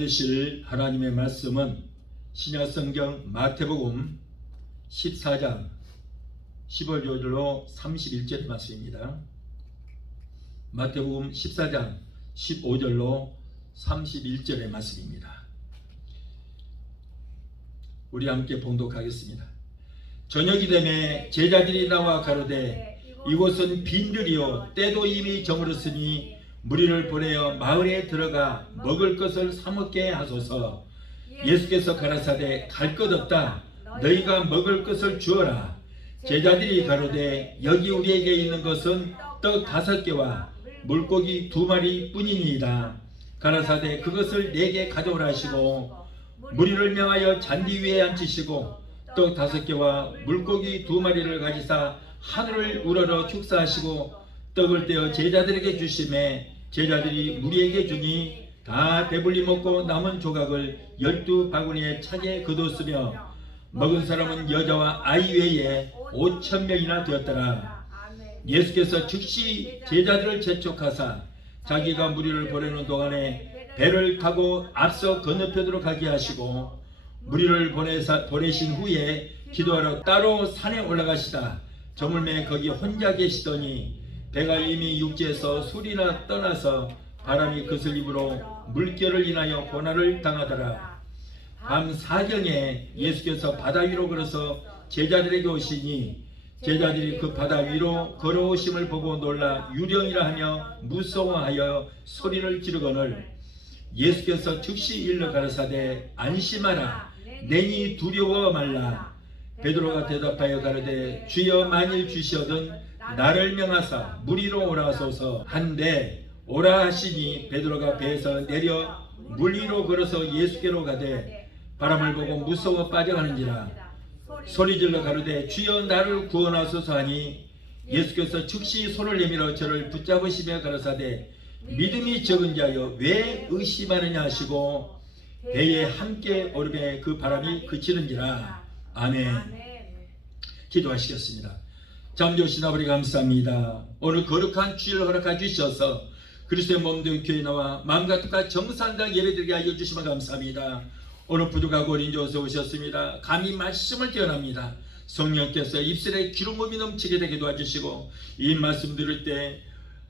받으실 하나님의 말씀은 신약성경 마태복음 14장 15절로 31절 말씀입니다. 마태복음 14장 15절로 31절의 말씀입니다. 우리 함께 봉독하겠습니다. 저녁이 되매 제자들이 나와 가로되 이곳은 빈들이요 때도 이미 저물었으니 무리를 보내어 마을에 들어가 먹을 것을 사 먹게 하소서. 예수께서 가라사대 갈 것 없다. 너희가 먹을 것을 주어라. 제자들이 가로되 여기 우리에게 있는 것은 떡 5개와 물고기 2마리 뿐이니이다. 가라사대 그것을 내게 가져오라 하시고 무리를 명하여 잔디 위에 앉히시고 떡 5개와 물고기 2마리를 가지사 하늘을 우러러 축사하시고 떡을 떼어 제자들에게 주시매 제자들이 무리에게 주니 다 배불리 먹고 남은 조각을 12바구니에 차게 거뒀으며 먹은 사람은 여자와 아이 외에 5,000명이나 되었더라. 예수께서 즉시 제자들을 재촉하사 자기가 무리를 보내는 동안에 배를 타고 앞서 건너편으로 가게 하시고 무리를 보내신 후에 기도하러 따로 산에 올라가시다. 저물매 거기 혼자 계시더니 배가 이미 육지에서 술이나 떠나서 바람이 거슬림으로 물결을 인하여 고난을 당하더라. 밤 사경에 예수께서 바다 위로 걸어서 제자들에게 오시니 제자들이 그 바다 위로 걸어오심을 보고 놀라 유령이라 하며 무서워하여 소리를 지르거늘 예수께서 즉시 일러 가라사대 안심하라 내니 두려워 말라. 베드로가 대답하여 가로되 주여 만일 주시어든 나를 명하사 무리로 오라 하소서 한데 오라 하시니 베드로가 배에서 내려 물 위로 걸어서 예수께로 가되 바람을 보고 무서워 빠져가는지라 소리질러 가로되 주여 나를 구원하소서 하니 예수께서 즉시 손을 내밀어 저를 붙잡으시며 가라사대 믿음이 적은 자여 왜 의심하느냐 하시고 배에 함께 오르매 그 바람이 그치는지라. 아멘. 기도하시겠습니다. 잠조신 아버지 감사합니다. 오늘 거룩한 주일을 허락해 주셔서 그리스도의 몸된 교회 나와 마음과 뜻과 정상당 예배드리게 하여 주시면 감사합니다. 오늘 부족하고 어린 조서 오셨습니다. 감히 말씀을 전합니다. 성령께서 입술에 기름 부음이 넘치게 되게 도와주시고 이 말씀 들을 때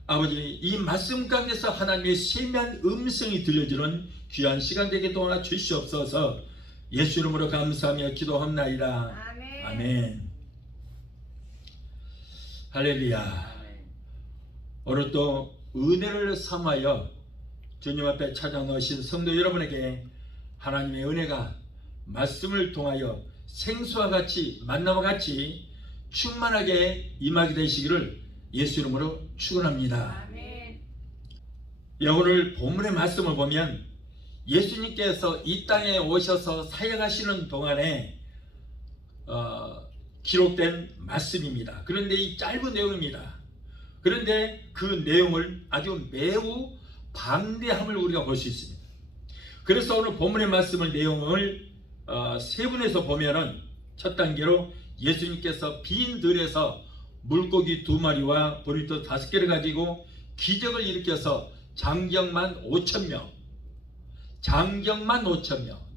아버지 이 말씀 가운데서 하나님의 세미한 음성이 들려주는 귀한 시간 되게 도와 주시옵소서. 예수 이름으로 감사하며 기도합나이다. 아멘. 아멘. 할렐루야. 오늘 또 은혜를 삼하여 주님 앞에 찾아오신 성도 여러분에게 하나님의 은혜가 말씀을 통하여 생수와 같이 만나와 같이 충만하게 임하게 되시기를 예수 이름으로 축원합니다. 오늘 본문의 말씀을 보면 예수님께서 이 땅에 오셔서 사역하시는 동안에 기록된 말씀입니다. 그런데 이 짧은 내용입니다. 그런데 그 내용을 아주 매우 방대함을 우리가 볼 수 있습니다. 그래서 오늘 본문의 말씀을 내용을 세분해서 보면은 첫 단계로 예수님께서 빈 들에서 물고기 2마리와 보리떡 5개를 가지고 기적을 일으켜서 장정만 5,000명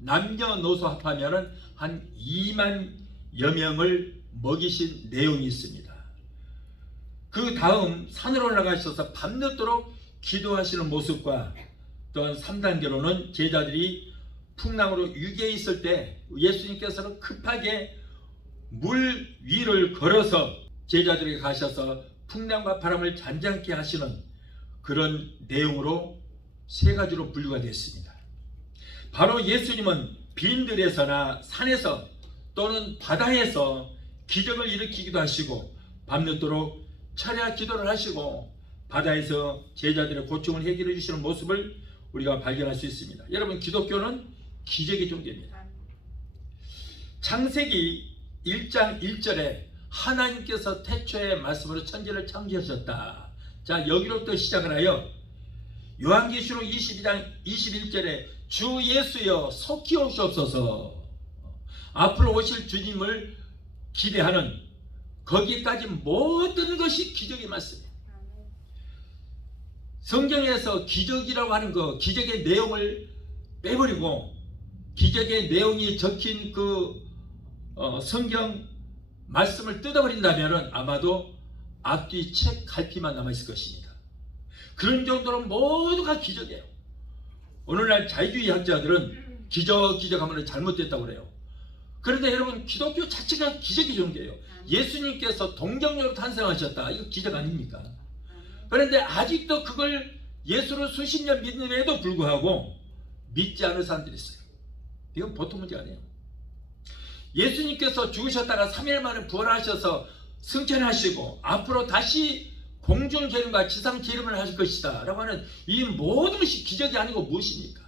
남녀노소 합하면은 한 2만여 명을 먹이신 내용이 있습니다. 그 다음 산으로 올라가셔서 밤늦도록 기도하시는 모습과 또한 3단계로는 제자들이 풍랑으로 유계에 있을 때 예수님께서는 급하게 물 위를 걸어서 제자들에게 가셔서 풍랑과 바람을 잔잔케 하시는 그런 내용으로 3가지로 분류가 됐습니다. 바로 예수님은 빈들에서나 산에서 또는 바다에서 기적을 일으키기도 하시고 밤늦도록 철야 기도를 하시고 바다에서 제자들의 고충을 해결해 주시는 모습을 우리가 발견할 수 있습니다. 여러분, 기독교는 기적의 종교입니다. 창세기 1장 1절에 하나님께서 태초의 말씀으로 천지를 창조하셨다. 자, 여기로부터 시작을 하여 요한계시록 22장 21절에 주 예수여 속히 오시옵소서. 앞으로 오실 주님을 기대하는 거기까지 모든 것이 기적의 말씀이에요. 성경에서 기적이라고 하는 거, 기적의 내용을 빼버리고 기적의 내용이 적힌 그 성경 말씀을 뜯어버린다면 아마도 앞뒤 책 갈피만 남아있을 것입니다. 그런 정도로 모두가 기적이에요. 오늘날 자유주의 학자들은 기적 하면 잘못됐다고 그래요. 그런데 여러분, 기독교 자체가 기적의 종교예요. 예수님께서 동정녀로 탄생하셨다. 이거 기적 아닙니까? 그런데 아직도 그걸 예수를 수십 년 믿는데도 불구하고 믿지 않는 사람들이 있어요. 이건 보통 문제가 아니에요. 예수님께서 죽으셨다가 3일 만에 부활하셔서 승천하시고 앞으로 다시 공중 재림과 지상 재림을 하실 것이다 라고 하는 이 모든 것이 기적이 아니고 무엇입니까?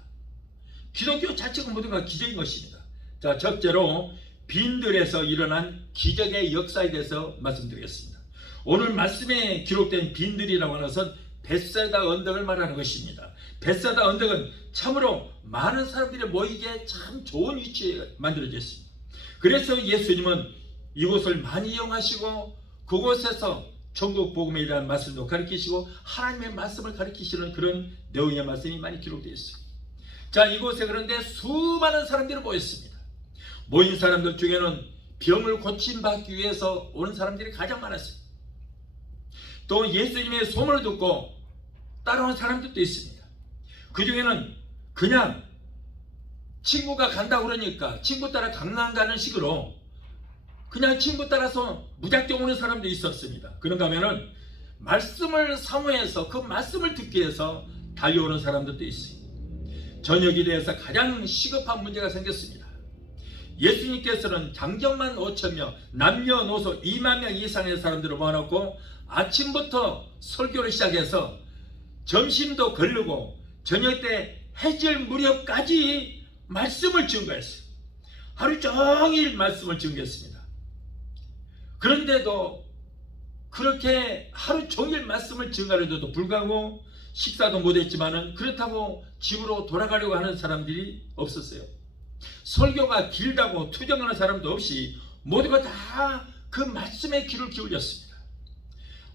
기독교 자체가 모든 가 기적인 것입니다. 자, 첫째로 빈들에서 일어난 기적의 역사에 대해서 말씀드리겠습니다. 오늘 말씀에 기록된 빈들이라고 하는 것은 벳세다 언덕을 말하는 것입니다. 벳세다 언덕은 참으로 많은 사람들이 모이기에 참 좋은 위치에 만들어졌습니다. 그래서 예수님은 이곳을 많이 이용하시고 그곳에서 천국 복음에 대한 말씀도 가르치시고 하나님의 말씀을 가르치시는 그런 내용의 말씀이 많이 기록되어 있습니다. 자, 이곳에 그런데 수많은 사람들이 모였습니다. 모인 사람들 중에는 병을 고침받기 위해서 오는 사람들이 가장 많았어요. 또 예수님의 소문을 듣고 따라온 사람들도 있습니다. 그 중에는 그냥 친구가 간다고 그러니까 친구 따라 강남 가는 식으로 그냥 친구 따라서 무작정 오는 사람도 있었습니다. 그런가 하면은 말씀을 사모해서 그 말씀을 듣기 위해서 달려오는 사람들도 있어요. 저녁에 대해서 가장 시급한 문제가 생겼습니다. 예수님께서는 장정만 5,000명, 남녀노소 2만 명 이상의 사람들을 모아놓고 아침부터 설교를 시작해서 점심도 거르고 저녁 때 해질 무렵까지 말씀을 증거했어요. 하루 종일 말씀을 증거했습니다. 그런데도 그렇게 하루 종일 말씀을 증거하는데도 불구하고 식사도 못했지만은 그렇다고 집으로 돌아가려고 하는 사람들이 없었어요. 설교가 길다고 투정하는 사람도 없이 모두가 다 그 말씀에 귀를 기울였습니다.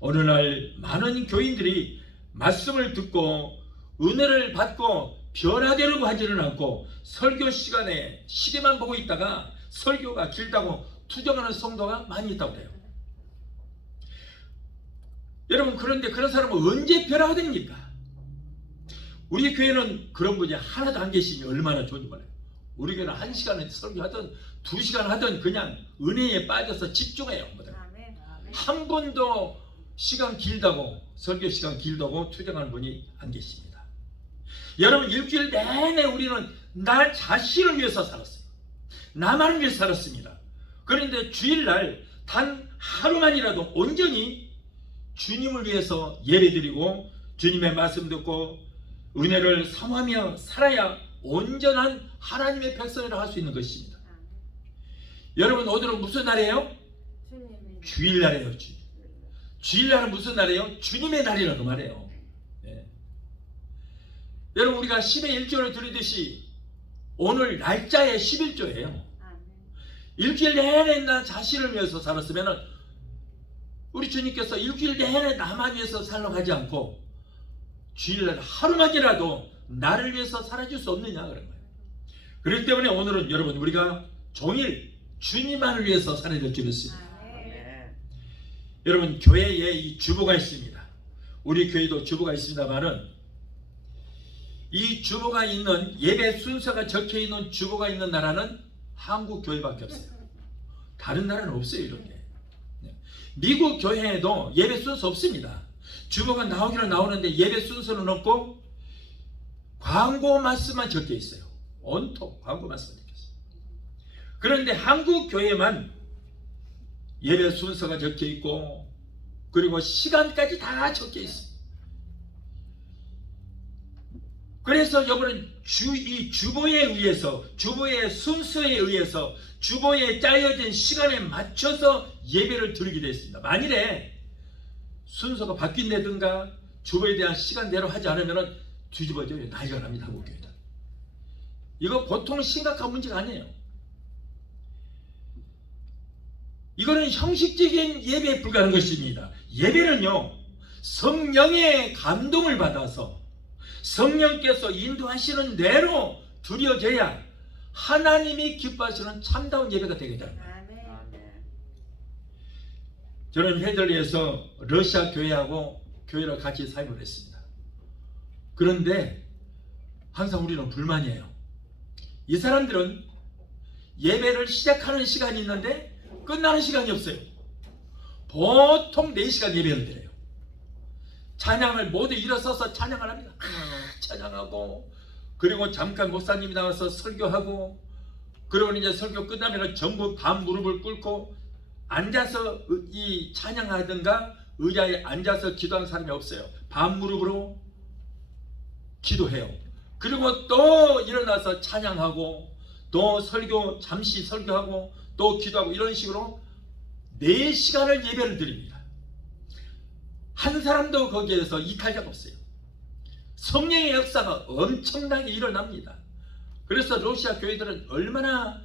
어느 날 많은 교인들이 말씀을 듣고 은혜를 받고 변화되려고 하지는 않고 설교 시간에 시계만 보고 있다가 설교가 길다고 투정하는 성도가 많이 있다고 해요. 여러분, 그런데 그런 사람은 언제 변화가 됩니까? 우리 교회는 그런 분이 하나도 안 계시니 얼마나 좋은지 몰라요. 우리 교회는 1시간에 설교하든 2시간 하든 그냥 은혜에 빠져서 집중해요. 한 번도 시간 길다고, 설교 시간 길다고 투정하는 분이 안 계십니다. 여러분, 일주일 내내 우리는 나 자신을 위해서 살았어요. 나만을 위해서 살았습니다. 그런데 주일날 단 하루만이라도 온전히 주님을 위해서 예배드리고 주님의 말씀 듣고 은혜를 사모하며 살아야 온전한 하나님의 백성이라 할 수 있는 것입니다. 여러분, 오늘은 무슨 날이에요? 주일날이에요. 주일날은 무슨 날이에요? 주님의 날이라고 말해요. 네. 여러분, 우리가 10의 1조를 드리듯이 오늘 날짜의 11조예요. 일주일 내내 나 자신을 위해서 살았으면 우리 주님께서 일주일 내내 나만 위해서 살라고 하지 않고 주일날 하루만이라도 나를 위해서 살아줄 수 없느냐 그런 거예요. 그렇기 때문에 오늘은 여러분, 우리가 종일 주님만을 위해서 살아야 될 줄 믿습니다. 여러분, 교회에 이 주보가 있습니다. 우리 교회도 주보가 있습니다만은 이 주보가 있는 예배 순서가 적혀 있는 주보가 있는 나라는 한국 교회밖에 없어요. 다른 나라는 없어요. 이런 게. 미국 교회에도 예배 순서 없습니다. 주보가 나오기는 나오는데 예배 순서는 없고 광고 말씀만 적혀 있어요. 온통 광고 말씀만 적혀 있어요. 그런데 한국 교회만 예배 순서가 적혀 있고 그리고 시간까지 다 적혀 있어요. 그래서 여러분은 이 주보에 의해서, 주보의 순서에 의해서, 주보에 짜여진 시간에 맞춰서 예배를 드리게 되었습니다. 만일에 순서가 바뀐다든가 주보에 대한 시간대로 하지 않으면 뒤집어져요. 난리가 납니다. 한국교회는. 이거 보통 심각한 문제가 아니에요. 이거는 형식적인 예배에 불과한 것입니다. 예배는요, 성령의 감동을 받아서 성령께서 인도하시는 대로 드려져야 하나님이 기뻐하시는 참다운 예배가 되겠다. 저는 헤들리에서 러시아 교회하고 교회를 같이 사역을 했습니다. 그런데 항상 우리는 불만이에요. 이 사람들은 예배를 시작하는 시간이 있는데 끝나는 시간이 없어요. 보통 4시간 예배를 드려요. 찬양을 모두 일어서서 찬양을 합니다. 찬양하고, 그리고 잠깐 목사님이 나와서 설교하고, 그리고 이제 설교 끝나면 전부 반 무릎을 꿇고 앉아서 이 찬양하든가 의자에 앉아서 기도하는 사람이 없어요. 반 무릎으로 기도해요. 그리고 또 일어나서 찬양하고, 또 설교 잠시 설교하고, 또 기도하고, 이런 식으로 4시간을 예배를 드립니다. 한 사람도 거기에서 이탈자가 없어요. 성령의 역사가 엄청나게 일어납니다. 그래서 러시아 교회들은 얼마나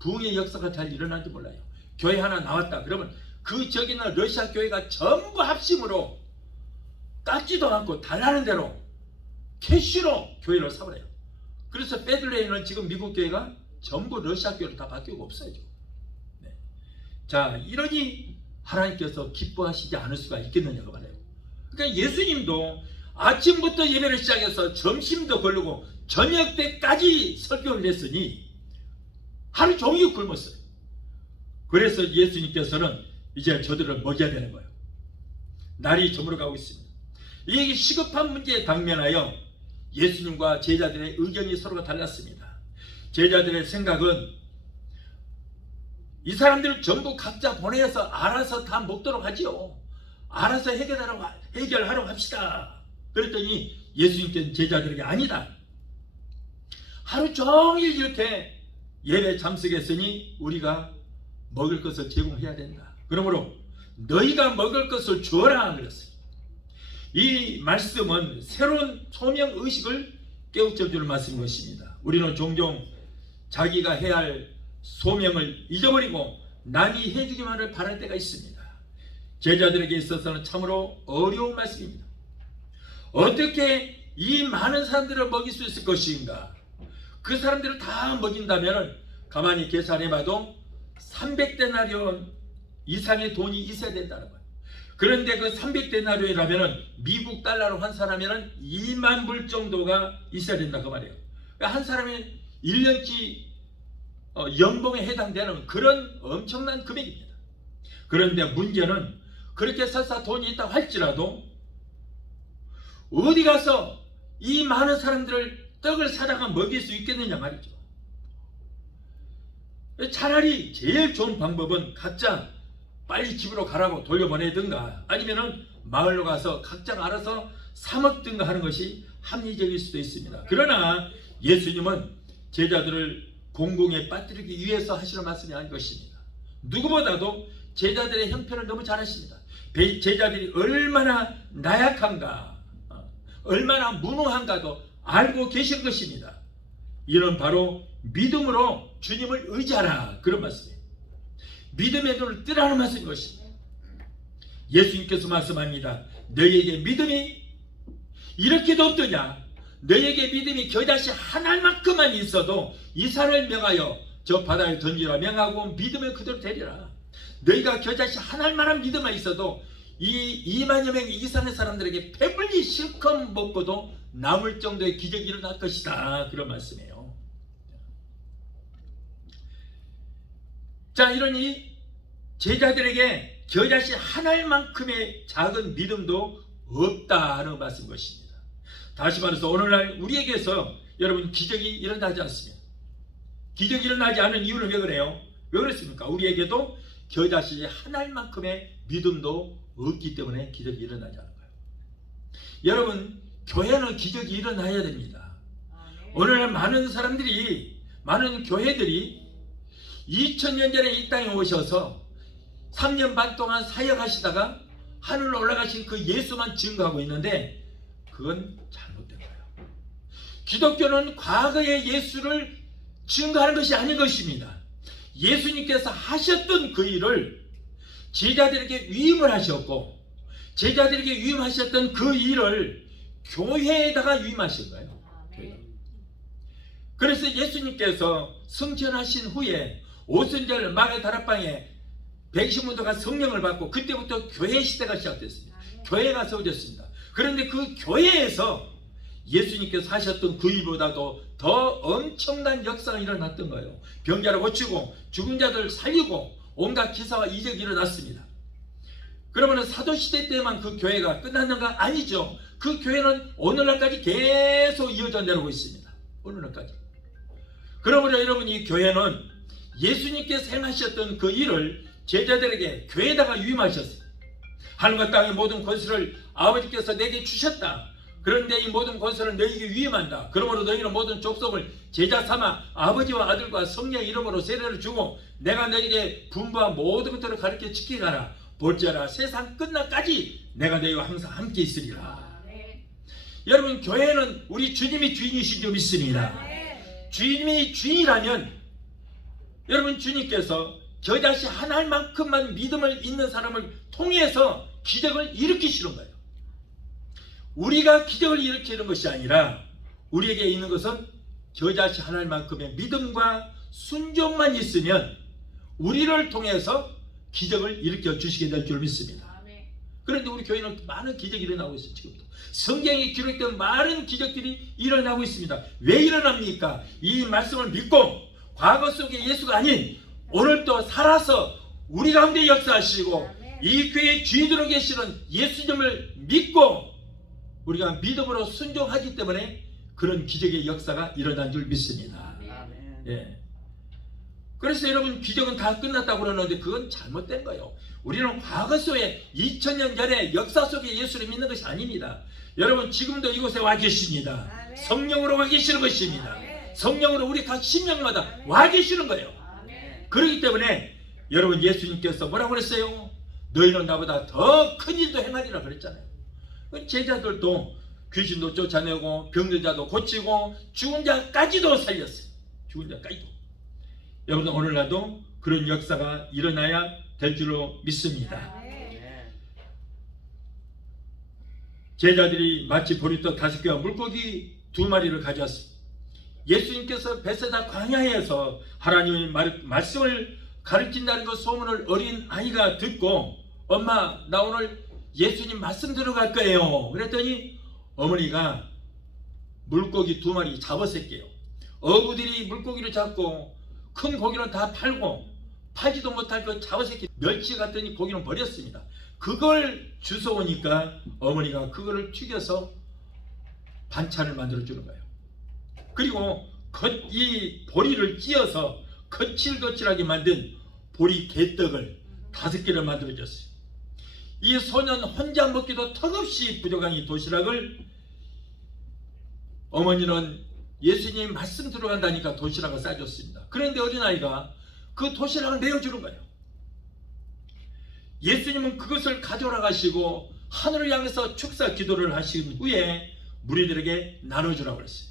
부흥의 역사가 잘 일어나는지 몰라요. 교회 하나 나왔다 그러면 그 저기 있는 러시아 교회가 전부 합심으로 깎지도 않고 달라는 대로 캐시로 교회를 사버려요. 그래서 베들레헴은 지금 미국 교회가 전부 러시아 교회로 다 바뀌고 없어요. 네. 자, 이러니 하나님께서 기뻐하시지 않을 수가 있겠느냐고 말해요. 그러니까 예수님도 아침부터 예배를 시작해서 점심도 걸르고 저녁 때까지 설교를 했으니 하루 종일 굶었어요. 그래서 예수님께서는 이제 저들을 먹여야 되는 거예요. 날이 저물어가고 있습니다. 이 시급한 문제에 당면하여 예수님과 제자들의 의견이 서로가 달랐습니다. 제자들의 생각은 이 사람들 전부 각자 보내서 알아서 다 먹도록 하지요. 알아서 해결하러 합시다. 그랬더니 예수님께서 제자들에게 아니다. 하루 종일 이렇게 예배 참석했으니 우리가 먹을 것을 제공해야 된다. 그러므로 너희가 먹을 것을 주어라 그랬어요. 이 말씀은 새로운 소명 의식을 깨우쳐 줄 말씀인 것입니다. 우리는 종종 자기가 해야 할 소명을 잊어버리고 남이 해주기만을 바랄 때가 있습니다. 제자들에게 있어서는 참으로 어려운 말씀입니다. 어떻게 이 많은 사람들을 먹일 수 있을 것인가? 그 사람들을 다 먹인다면 가만히 계산해봐도 300데나리온 이상의 돈이 있어야 된다는 거예요. 그런데 그 300데나리온이라면 미국 달러로 환산하면 2만 불 정도가 있어야 된다 그 말이에요. 그러니까 한 사람의 1년치 연봉에 해당되는 그런 엄청난 금액입니다. 그런데 문제는 그렇게 설사 돈이 있다고 할지라도 어디 가서 이 많은 사람들을 떡을 사다가 먹일 수 있겠느냐 말이죠. 차라리 제일 좋은 방법은 각자 빨리 집으로 가라고 돌려보내든가 아니면은 마을로 가서 각자가 알아서 사 먹든가 하는 것이 합리적일 수도 있습니다. 그러나 예수님은 제자들을 공공에 빠뜨리기 위해서 하시는 말씀이 아닌 것입니다. 누구보다도 제자들의 형편을 너무 잘 아십니다. 제자들이 얼마나 나약한가, 얼마나 무능한가도 알고 계신 것입니다. 이는 바로 믿음으로 주님을 의지하라 그런 말씀이에요. 믿음의 눈을 뜨라는 말씀인 것입니다. 예수님께서 말씀합니다. 너희에게 믿음이 이렇게도 없더냐? 너희에게 믿음이 겨자씨 한 알만큼만 있어도 이 산을 명하여 저 바다에 던지라 명하고 믿음을 그대로 되리라. 너희가 겨자씨 한 알만한 믿음만 있어도 이 2만여 명의 이 산의 사람들에게 배불리 실컷 먹고도 남을 정도의 기적이 일어날 것이다 그런 말씀이에요. 자, 이러니 제자들에게 겨자씨 한 알만큼의 작은 믿음도 없다는 말씀인 것입니다. 다시 말해서 오늘날 우리에게서 여러분 기적이 일어나지 않습니다. 기적이 일어나지 않는 이유는 왜 그래요? 왜 그렇습니까? 우리에게도 겨자씨 한 알만큼의 믿음도 없기 때문에 기적이 일어나지 않는 거예요. 여러분, 교회는 기적이 일어나야 됩니다. 오늘날 많은 사람들이, 많은 교회들이 2000년 전에 이 땅에 오셔서 3년 반 동안 사역하시다가 하늘로 올라가신 그 예수만 증거하고 있는데 그건 잘못된 거예요. 기독교는 과거의 예수를 증거하는 것이 아닌 것입니다. 예수님께서 하셨던 그 일을 제자들에게 위임을 하셨고 제자들에게 위임하셨던 그 일을 교회에다가 위임하신 거예요. 그래서 예수님께서 승천하신 후에 오순절 마가 다락방에 백신문도가 성령을 받고 그때부터 교회 시대가 시작됐습니다. 교회가 세워졌습니다. 그런데 그 교회에서 예수님께서 하셨던 그 일보다도 더 엄청난 역사가 일어났던 거예요. 병자를 고치고 죽은 자들 살리고 온갖 기사와 이적이 일어났습니다. 그러면 사도시대 때만 그 교회가 끝났는가? 아니죠. 그 교회는 오늘날까지 계속 이어져 내려오고 있습니다. 오늘날까지. 그러므로 여러분, 이 교회는 예수님께서 행하셨던 그 일을 제자들에게 교회에다가 위임하셨어요. 하늘과 땅의 모든 권세를 아버지께서 내게 주셨다. 그런데 이 모든 권세를 너희에게 위임한다. 그러므로 너희는 모든 족속을 제자 삼아 아버지와 아들과 성령의 이름으로 세례를 주고 내가 너희에게 분부한 모든 것들을 가르쳐 지키가라. 볼지어다 세상 끝날까지 내가 너희와 항상 함께 있으리라. 여러분, 교회는 우리 주님이 주인이신 줄 믿습니다. 주님이 주인이라면 여러분, 주님께서 저자식 하나만큼만 믿음을 있는 사람을 통해서 기적을 일으키시는 거예요. 우리가 기적을 일으키는 것이 아니라 우리에게 있는 것은 저자식 하나만큼의 믿음과 순종만 있으면 우리를 통해서 기적을 일으켜 주시게 될 줄 믿습니다. 그런데 우리 교회는 많은 기적이 일어나고 있어요. 지금도 성경에 기록된 많은 기적들이 일어나고 있습니다. 왜 일어납니까? 이 말씀을 믿고 과거 속의 예수가 아닌 오늘 또 살아서 우리 가운데 역사하시고 이 교회의 주인으로 계시는 예수님을 믿고 우리가 믿음으로 순종하기 때문에 그런 기적의 역사가 일어난 줄 믿습니다. 예. 그래서 여러분, 기적은 다 끝났다고 그러는데 그건 잘못된 거예요. 우리는 과거 속에 2000년 전에 역사 속에 예수를 믿는 것이 아닙니다. 여러분, 지금도 이곳에 와 계십니다. 성령으로 와 계시는 것입니다. 성령으로 우리 각 심령마다 와 계시는 거예요. 그렇기 때문에 여러분, 예수님께서 뭐라고 그랬어요? 너희는 나보다 더 큰 일도 행하리라 그랬잖아요. 제자들도 귀신도 쫓아내고 병든 자도 고치고 죽은 자까지도 살렸어요. 죽은 자까지도. 여러분, 오늘날도 그런 역사가 일어나야 될 줄로 믿습니다. 제자들이 마치 보리떡 5개와 물고기 2마리를 가져왔습니다. 예수님께서 베세다 광야에서 하나님의 말씀을 가르친다는 그 소문을 어린 아이가 듣고 엄마, 나 오늘 예수님 말씀 들어갈 거예요. 그랬더니 어머니가 물고기 2마리 잡았을게요. 어부들이 물고기를 잡고 큰 고기는 다 팔고 팔지도 못할 그 잡아새끼 멸치 같더니 고기는 버렸습니다. 그걸 주워오니까 어머니가 그거를 튀겨서 반찬을 만들어 주는 거예요. 그리고 이 보리를 찧어서 거칠거칠하게 만든 보리 개떡을 5개를 만들어 줬어요. 이 소년 혼자 먹기도 턱없이 부족한 이 도시락을 어머니는 예수님 말씀 들어간다니까 도시락을 싸줬습니다. 그런데 어린아이가 그 도시락을 내어주는 거예요. 예수님은 그것을 가져라 가시고 하늘을 향해서 축사 기도를 하신 후에 무리들에게 나눠주라고 그랬어요.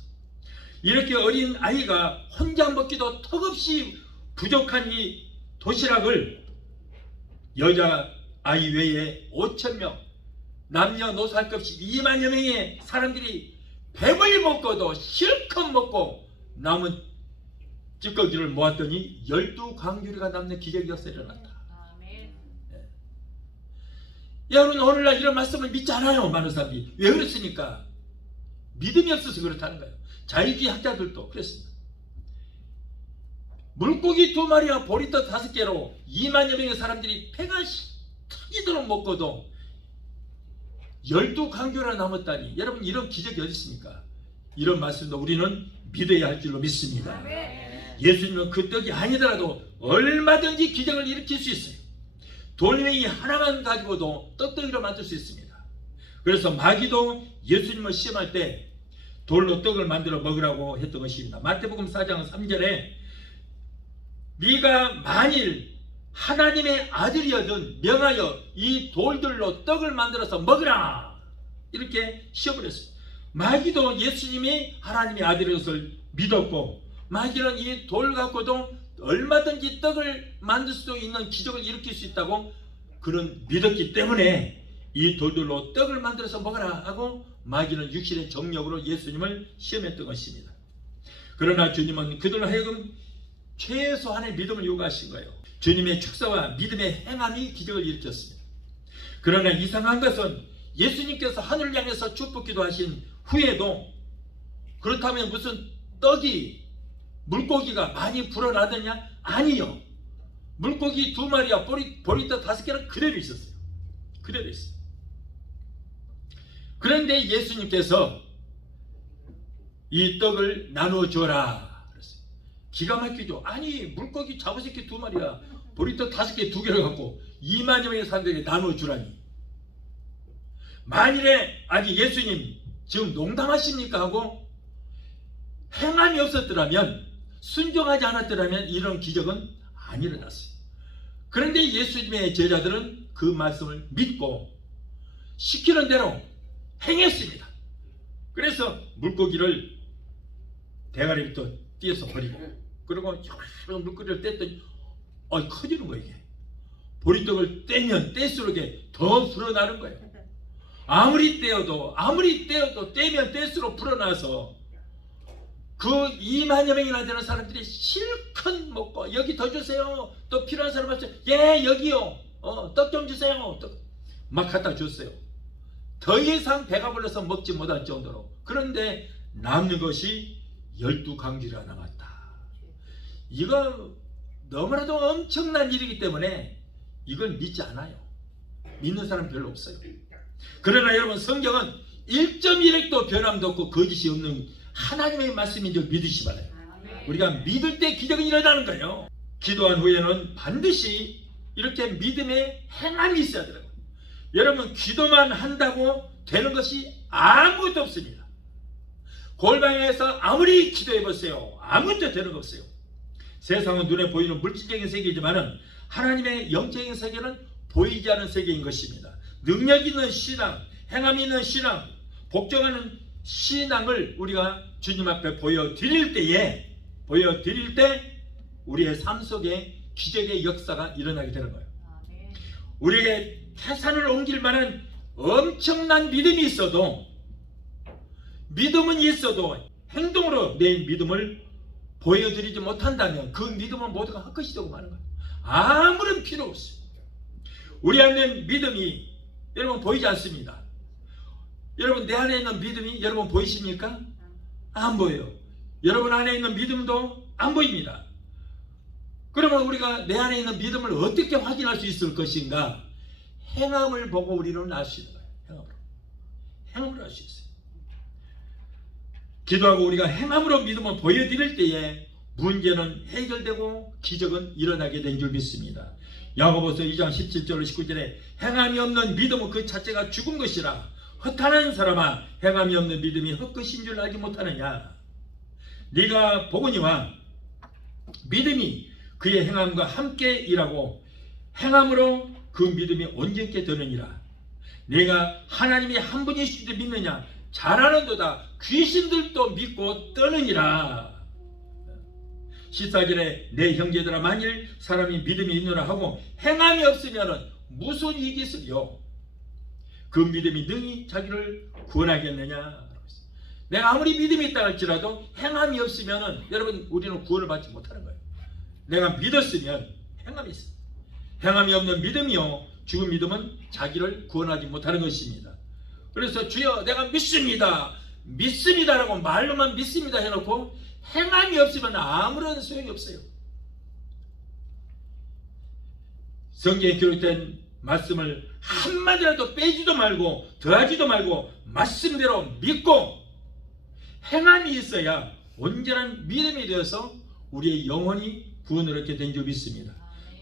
이렇게 어린 아이가 혼자 먹기도 턱없이 부족한 이 도시락을 여자 아이 외에 5,000명, 남녀노소 할 것 없이 2만여 명의 사람들이 배불리 먹고도 실컷 먹고 남은 찌꺼기를 모았더니 12광주리가 남는 기적이 역사 일어났다. 네. 여러분, 오늘날 이런 말씀을 믿지 않아요. 많은 사람들이. 왜 그렇습니까? 믿음이 없어서 그렇다는 거예요. 자유주의 학자들도 그랬습니다. 물고기 2마리와 보리떡 5개로 2만여 명의 사람들이 배가 터지도록 먹고도 12광주리가 남았다니. 여러분, 이런 기적이 어디 있습니까? 이런 말씀도 우리는 믿어야 할 줄로 믿습니다. 예수님은 그 떡이 아니더라도 얼마든지 기적을 일으킬 수 있어요. 돌멩이 하나만 가지고도 떡덩이로 만들 수 있습니다. 그래서 마귀도 예수님을 시험할 때 돌로 떡을 만들어 먹으라고 했던 것입니다. 마태복음 4장 3절에 네가 만일 하나님의 아들이어든 명하여 이 돌들로 떡을 만들어서 먹으라, 이렇게 시험을 했어요. 마귀도 예수님이 하나님의 아들인 것을 믿었고 마귀는 이 돌 갖고도 얼마든지 떡을 만들 수도 있는 기적을 일으킬 수 있다고 그런 믿었기 때문에 이 돌들로 떡을 만들어서 먹으라 하고 마귀는 육신의 정력으로 예수님을 시험했던 것입니다. 그러나 주님은 그들로 하여금 최소한의 믿음을 요구하신 거예요. 주님의 축사와 믿음의 행함이 기적을 일으켰습니다. 그러나 이상한 것은 예수님께서 하늘을 향해서 축복 기도하신 후에도 그렇다면 무슨 떡이 물고기가 많이 불어나느냐? 아니요. 물고기 2마리와 보리떡 5개는 그대로 있었어요. 그대로 있어요. 그런데 예수님께서 이 떡을 나눠줘라 그랬어요. 기가 막히죠. 아니 물고기 잡으새끼 2마리야 보리떡 5개 2개를 갖고 2만여 명의 사람들에게 나눠주라니. 만일에 아니 예수님 지금 농담하십니까 하고 행함이 없었더라면, 순종하지 않았더라면 이런 기적은 안 일어났어요. 그런데 예수님의 제자들은 그 말씀을 믿고 시키는 대로 행했습니다. 그래서 물고기를 대가리부터 띄어서 버리고, 그리고 물고기를 뗐더니 커지는 거예요. 이게 보리떡을 떼면 뗄수록 더 불어나는 거예요. 아무리 떼어도 떼면 뗄수록 불어나서 그 2만여 명이나 되는 사람들이 실컷 먹고, 여기 더 주세요. 또 필요한 사람 없어요. 예, 여기요. 떡 좀 주세요. 막 갖다 줬어요. 더 이상 배가 불러서 먹지 못할 정도로. 그런데 남는 것이 12강주리가 남았다. 이거 너무나도 엄청난 일이기 때문에 이걸 믿지 않아요. 믿는 사람 별로 없어요. 그러나 여러분, 성경은 1.1핵도 변함도 없고 거짓이 없는 하나님의 말씀인 줄 믿으시 바라요. 우리가 믿을 때 기적이 일어나는 거예요. 기도한 후에는 반드시 이렇게 믿음의 행함이 있어야 돼요. 여러분, 기도만 한다고 되는 것이 아무것도 없습니다. 골방에서 아무리 기도해 보세요. 아무것도 되는 거 없어요. 세상은 눈에 보이는 물질적인 세계이지만 하나님의 영적인 세계는 보이지 않는 세계인 것입니다. 능력 있는 신앙, 행함이 있는 신앙, 복종하는 신앙을 우리가 주님 앞에 보여드릴 때 우리의 삶 속에 기적의 역사가 일어나게 되는 거예요. 우리에게 태산을 옮길 만한 엄청난 믿음이 있어도, 믿음은 있어도 행동으로 내 믿음을 보여드리지 못한다면 그 믿음은 모두가 헛것이 되고 마는 거예요. 아무런 필요 없어요. 우리 안에 믿음이 여러분 보이지 않습니다. 여러분, 내 안에 있는 믿음이 여러분 보이십니까? 안 보여요. 여러분 안에 있는 믿음도 안 보입니다. 그러면 우리가 내 안에 있는 믿음을 어떻게 확인할 수 있을 것인가? 행함을 보고 우리는 알 수 있는 거예요. 행함으로 알 수 있어요. 기도하고 우리가 행함으로 믿음을 보여드릴 때에 문제는 해결되고 기적은 일어나게 된 줄 믿습니다. 야고보서 2장 17절 19절에 행함이 없는 믿음은 그 자체가 죽은 것이라. 허탄한 사람아, 행함이 없는 믿음이 헛것인 줄 알지 못하느냐. 네가 보거니와 믿음이 그의 행함과 함께 일하고 행함으로 그 믿음이 온전케 되느니라. 네가 하나님이 한 분이신 줄 믿느냐. 잘하는도다. 귀신들도 믿고 떠느니라. 14절에 내 형제들아, 만일 사람이 믿음이 있노라 하고 행함이 없으면 무슨 이익이 있으려. 그 믿음이 능히 자기를 구원하겠느냐. 내가 아무리 믿음이 있다 할지라도 행함이 없으면 여러분, 우리는 구원을 받지 못하는 거예요. 내가 믿었으면 행함이 있어. 행함이 없는 믿음이요, 죽은 믿음은 자기를 구원하지 못하는 것입니다. 그래서 주여 내가 믿습니다, 믿습니다라고 말로만 믿습니다 해놓고 행함이 없으면 아무런 소용이 없어요. 성경에 기록된 말씀을 한마디라도 빼지도 말고 더하지도 말고 말씀대로 믿고 행함이 있어야 온전한 믿음이 되어서 우리의 영혼이 구원을 얻게 된 줄 믿습니다.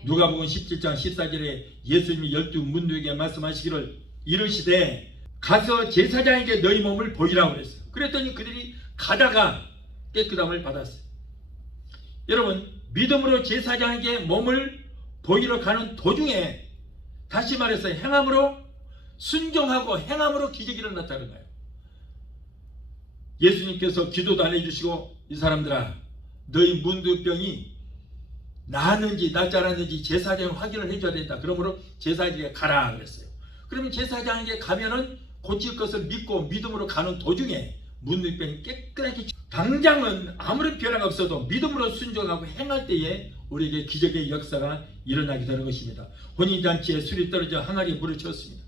누가복음 17장 14절에 예수님이 12문도에게 말씀하시기를 이르시되 가서 제사장에게 너희 몸을 보이라고 그랬어요. 그랬더니 그들이 가다가 깨끗함을 받았어요. 여러분, 믿음으로 제사장에게 몸을 보이러 가는 도중에, 다시 말해서 행함으로 순종하고 행함으로 기적이 일어났다는 거예요. 예수님께서 기도도 안 해주시고 이 사람들아, 너희 문둥병이 나았는지 낫지 않았는지 제사장이 확인을 해줘야 된다. 그러므로 제사장에게 가라 그랬어요. 그러면 제사장에게 가면은 고칠 것을 믿고 믿음으로 가는 도중에 문둥병이 깨끗하게 당장은 아무런 변화가 없어도 믿음으로 순종하고 행할 때에 우리에게 기적의 역사가 일어나게 되는 것입니다. 혼인잔치에 술이 떨어져 항아리에 물을 채웠습니다.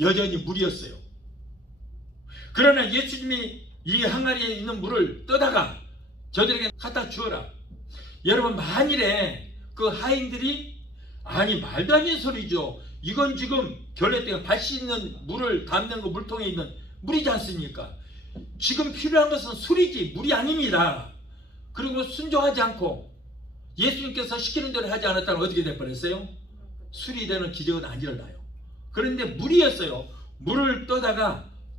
여전히 물이었어요. 그러나 예수님이 이 항아리에 있는 물을 떠다가 저들에게 갖다 주어라. 여러분, 만일에 그 하인들이 아니 말도 안 되는 소리죠. 이건 지금 결례때가 발 씻는 물을 담는 그 물통에 있는 물이지 않습니까? 지금 필요한 것은 술이지 물이 아닙니다. 그리고 순종하지 않고 예수님께서 시키는 대로 하지 않았다면 어떻게 될 뻔했어요? 술이 되는 기적은 안 일어나요. 그런데 물이었어요. 물을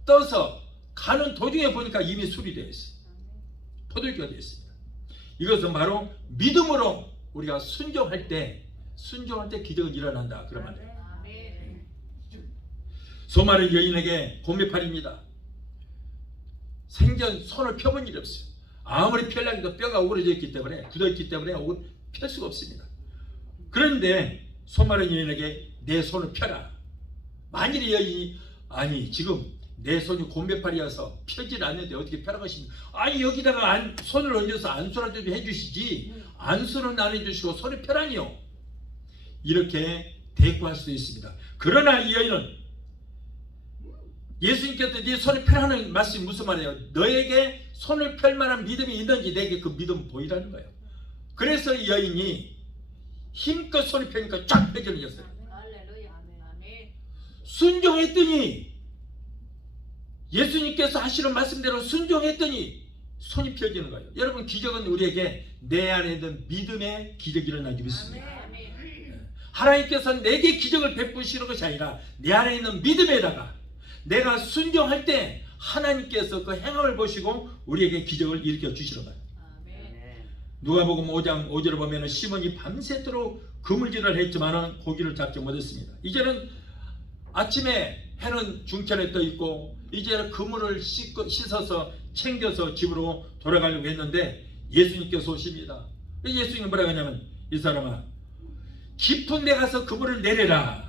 떠서 가는 도중에 보니까 이미 술이 되어 있어요. 포도주가 되어 있습니다. 이것은 바로 믿음으로 우리가 순종할 때 기적은 일어난다 그런 말이에요. 소마른 여인에게 공매팔입니다. 생전 손을 펴본 일이 없어요. 아무리 펴려고 뼈가 오그러져 있기 때문에 굳어있기 때문에 펼 수가 없습니다. 그런데 소마른 여인에게 내 손을 펴라. 만일 여인이 아니 지금 내 손이 곰배팔이어서 펴질 않는데 어떻게 펴라고 하십니까? 아니 여기다가 손을 얹어서 안수라도 좀 해주시지 안수는 안 해주시고 손을 펴라니요. 이렇게 대꾸할 수도 있습니다. 그러나 이 여인은 예수님께서 네 손을 펴라는 말씀이 무슨 말이에요? 너에게 손을 펼 만한 믿음이 있는지 내게 그 믿음을 보이라는 거예요. 그래서 이 여인이 힘껏 손을 펴니까 쫙 펴져졌어요. 순종했더니 예수님께서 하시는 말씀대로 순종했더니 손이 펴지는 거예요. 여러분, 기적은 우리에게 내 안에 있는 믿음의 기적이 일어나기 믿습니다. 하나님께서는 내게 기적을 베푸시는 것이 아니라 내 안에 있는 믿음에다가 내가 순종할 때 하나님께서 그 행함을 보시고 우리에게 기적을 일으켜 주시는 거예요. 누가복음 5장 5절을 보면 시몬이 밤새도록 그물질을 했지만 고기를 잡지 못했습니다. 이제는 아침에 해는 중천에 떠 있고 이제는 그물을 씻어서 챙겨서 집으로 돌아가려고 했는데 예수님께서 오십니다. 예수님은 뭐라고 하냐면 이 사람아 깊은 데 가서 그물을 내려라.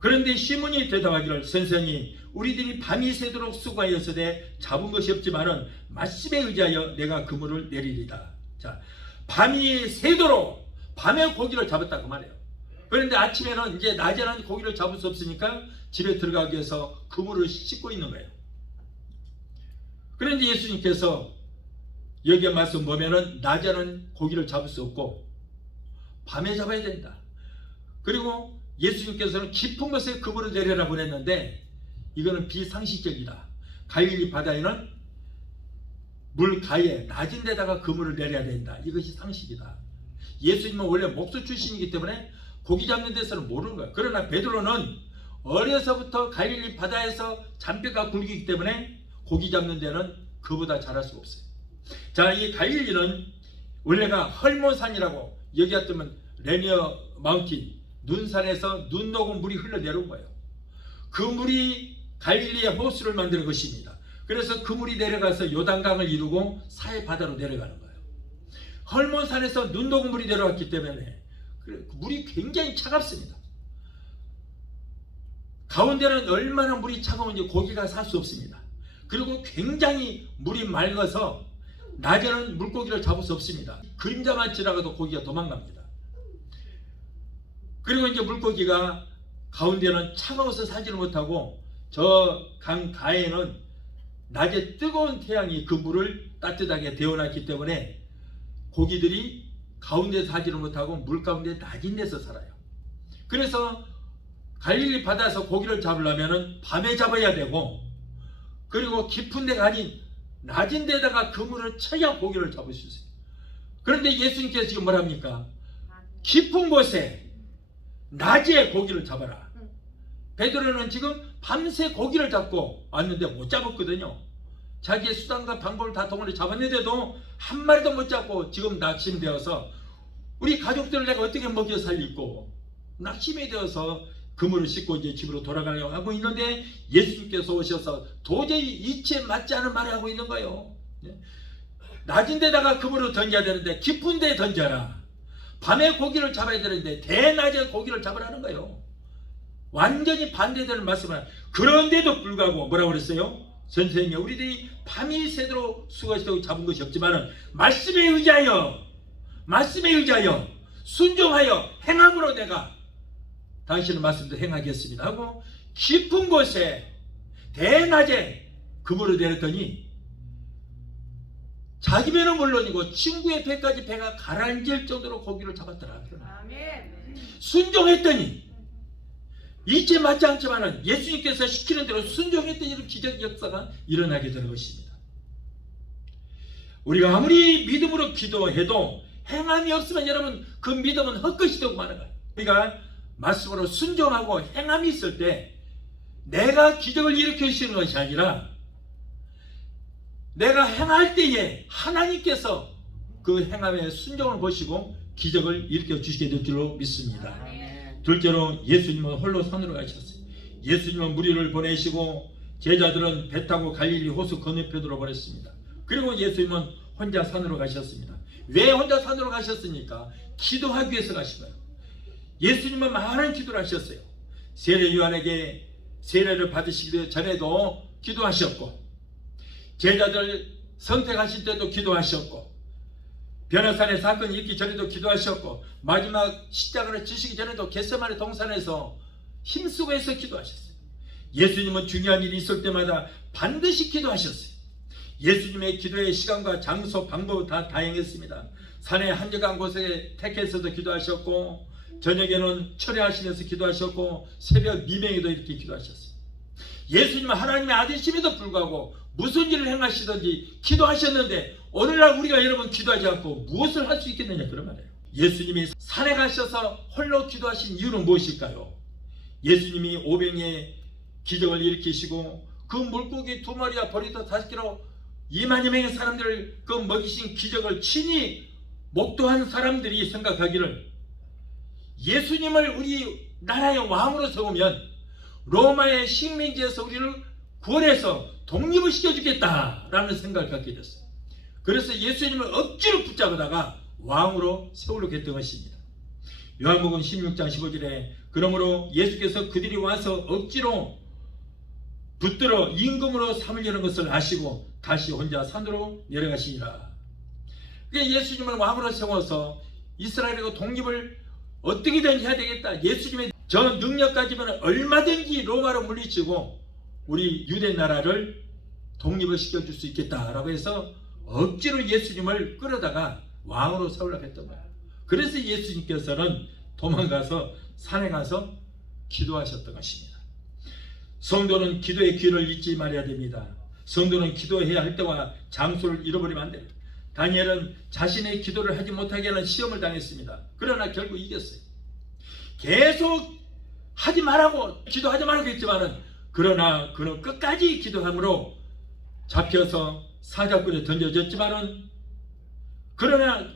그런데 시몬이 대답하기를 선생님 우리들이 밤이 새도록 수고하였으되 잡은 것이 없지만은 말씀에 의지하여 내가 그물을 내리리다. 자, 밤이 새도록 밤에 고기를 잡았다 그 말이에요. 그런데 아침에는 이제 낮에는 고기를 잡을 수 없으니까 집에 들어가기 위해서 그물을 씻고 있는 거예요. 그런데 예수님께서 여기에 말씀 보면은 낮에는 고기를 잡을 수 없고 밤에 잡아야 된다. 그리고 예수님께서는 깊은 곳에 그물을 내려라 보냈는데 이거는 비상식적이다. 갈릴리 바다에는 물가에 낮은 데다가 그물을 내려야 된다. 이것이 상식이다. 예수님은 원래 목수 출신이기 때문에 고기 잡는 데서는 모르는 거야. 그러나 베드로는 어려서부터 갈릴리 바다에서 잔뼈가 굵기 때문에 고기 잡는 데는 그보다 잘할 수가 없어요. 자, 이 갈릴리는 원래가 헐몬산이라고 여기 같으면 레니어 마운틴 눈산에서 눈 녹은 물이 흘러내려온 거예요. 그 물이 갈릴리의 호수를 만드는 것입니다. 그래서 그 물이 내려가서 요단강을 이루고 사해 바다로 내려가는 거예요. 헐몬산에서 눈 녹은 물이 내려왔기 때문에 물이 굉장히 차갑습니다. 가운데는 얼마나 물이 차가운지 고기가 살 수 없습니다. 그리고 굉장히 물이 맑아서 낮에는 물고기를 잡을 수 없습니다. 그림자만 지나가도 고기가 도망갑니다. 그리고 이제 물고기가 가운데는 차가워서 살지를 못하고 저 강 가에는 낮에 뜨거운 태양이 그 물을 따뜻하게 데워놨기 때문에 고기들이 가운데서 살지를 못하고 물 가운데 낮은 데서 살아요. 그래서 갈릴리 바다에서 고기를 잡으려면 밤에 잡아야 되고 그리고 깊은 데가 아닌 낮은 데다가 그물을 쳐야 고기를 잡을 수 있어요. 그런데 예수님께서 지금 뭐랍니까? 깊은 곳에 낮에 고기를 잡아라. 베드로는 지금 밤새 고기를 잡고 왔는데 못 잡았거든요. 자기의 수단과 방법을 다 동원해 잡았는데도 한 마리도 못 잡고 지금 낙심되어서 우리 가족들을 내가 어떻게 먹여 살리고 낙심이 되어서 그물을 씻고 이제 집으로 돌아가려고 하고 있는데 예수님께서 오셔서 도저히 이치에 맞지 않은 말을 하고 있는 거예요. 낮은 데다가 그물을 던져야 되는데 깊은 데 던져라. 밤에 고기를 잡아야 되는데 대낮에 고기를 잡으라는 거예요. 완전히 반대되는 말씀을. 그런데도 불구하고 뭐라고 그랬어요? 선생님이 우리들이 밤이 새도록 수고하시고 잡은 것이 없지만 말씀에 의지하여 순종하여 행함으로 내가 당신의 말씀도 행하겠습니다 하고 깊은 곳에 대낮에 그물을 내렸더니 자기 배는 물론이고 친구의 배까지 배가 가라앉을 정도로 고기를 잡았더라. 순종했더니 이제 맞지 않지만 예수님께서 시키는 대로 순종했더니 이런 기적 역사가 일어나게 되는 것입니다. 우리가 아무리 믿음으로 기도해도 행함이 없으면 여러분 그 믿음은 헛것이 되고 마는 거예요. 우리가 말씀으로 순종하고 행함이 있을 때 내가 기적을 일으켜 주시는 것이 아니라 내가 행할 때에 하나님께서 그 행함의 순종을 보시고 기적을 일으켜 주시게 될 줄로 믿습니다. 둘째로 예수님은 홀로 산으로 가셨어요. 예수님은 무리를 보내시고 제자들은 배 타고 갈릴리 호수 건너편으로 보냈습니다. 그리고 예수님은 혼자 산으로 가셨습니다. 왜 혼자 산으로 가셨습니까? 기도하기 위해서 가신 거예요. 예수님은 많은 기도를 하셨어요. 세례 요한에게 세례를 받으시기 전에도 기도하셨고 제자들 선택하실 때도 기도하셨고 변호사의 사건이 있기 전에도 기도하셨고 마지막 십자가를 지시기 전에도 겟세마네 동산에서 힘쓰고 해서 기도하셨어요. 예수님은 중요한 일이 있을 때마다 반드시 기도하셨어요. 예수님의 기도의 시간과 장소, 방법 다 다양했습니다. 산의 한적한 곳에 택해서도 기도하셨고 저녁에는 철야하시면서 기도하셨고 새벽 미명에도 이렇게 기도하셨어요. 예수님은 하나님의 아들심에도 불구하고 무슨 일을 행하시든지 기도하셨는데 오늘날 우리가 여러분 기도하지 않고 무엇을 할 수 있겠느냐 그런 말이에요. 예수님이 산에 가셔서 홀로 기도하신 이유는 무엇일까요? 예수님이 오병이의 기적을 일으키시고 그 물고기 2마리와 보리떡 5개로 2만여 명의 사람들을 그 먹이신 기적을 친히 목도한 사람들이 생각하기를 예수님을 우리 나라의 왕으로 세우면 로마의 식민지에서 우리를 구원해서 독립을 시켜주겠다라는 생각을 갖게 됐어요. 그래서 예수님을 억지로 붙잡아다가 왕으로 세우려고 했던 것입니다. 요한복음 16장 15절에 그러므로 예수께서 그들이 와서 억지로 붙들어 임금으로 삼으려는 것을 아시고 다시 혼자 산으로 내려가시니라. 그러니까 예수님을 왕으로 세워서 이스라엘의 독립을 어떻게든 해야 되겠다. 예수님의 저 능력 가지면 얼마든지 로마로 물리치고 우리 유대 나라를 독립을 시켜줄 수 있겠다라고 해서 억지로 예수님을 끌어다가 왕으로 세우려고 했던 거예요. 그래서 예수님께서는 도망가서 산에 가서 기도하셨던 것입니다. 성도는 기도의 귀를 잊지 말아야 됩니다. 성도는 기도해야 할 때와 장소를 잃어버리면 안 됩니다. 다니엘은 자신의 기도를 하지 못하게 하는 시험을 당했습니다. 그러나 결국 이겼어요. 계속 하지 말라고 기도하지 말라고 했지만은 그러나 그는 끝까지 기도함으로 잡혀서 사자굴에 던져졌지만은 그러나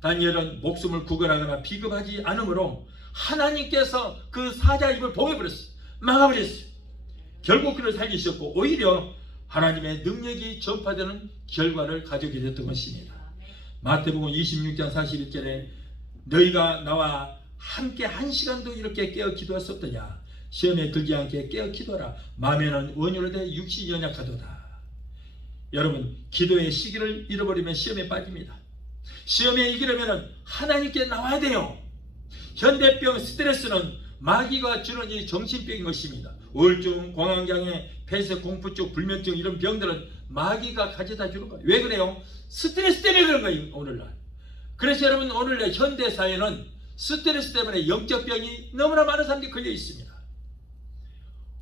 다니엘은 목숨을 구걸하거나 비겁하지 않으므로 하나님께서 그 사자 입을 봉해버렸어요. 막아버렸어요. 결국 그를 살리셨고 오히려 하나님의 능력이 전파되는 결과를 가져오게 됐던 것입니다. 마태복음 26장 41절에 너희가 나와 함께 1시간도 이렇게 깨어 기도할 수 없더냐. 시험에 들지 않게 깨어 기도하라. 마음에는 원효로 돼 육신이 연약하도다. 여러분 기도의 시기를 잃어버리면 시험에 빠집니다. 시험에 이기려면 하나님께 나와야 돼요. 현대병 스트레스는 마귀가 주는 이 정신병인 것입니다. 우울증, 공황장애, 폐쇄, 공포증, 불면증 이런 병들은 마귀가 가져다 주는 거예요. 왜 그래요? 스트레스 때문에 그런 거예요. 오늘날. 그래서 여러분 오늘날 현대사회는 스트레스 때문에 영적 병이 너무나 많은 사람들이 걸려 있습니다.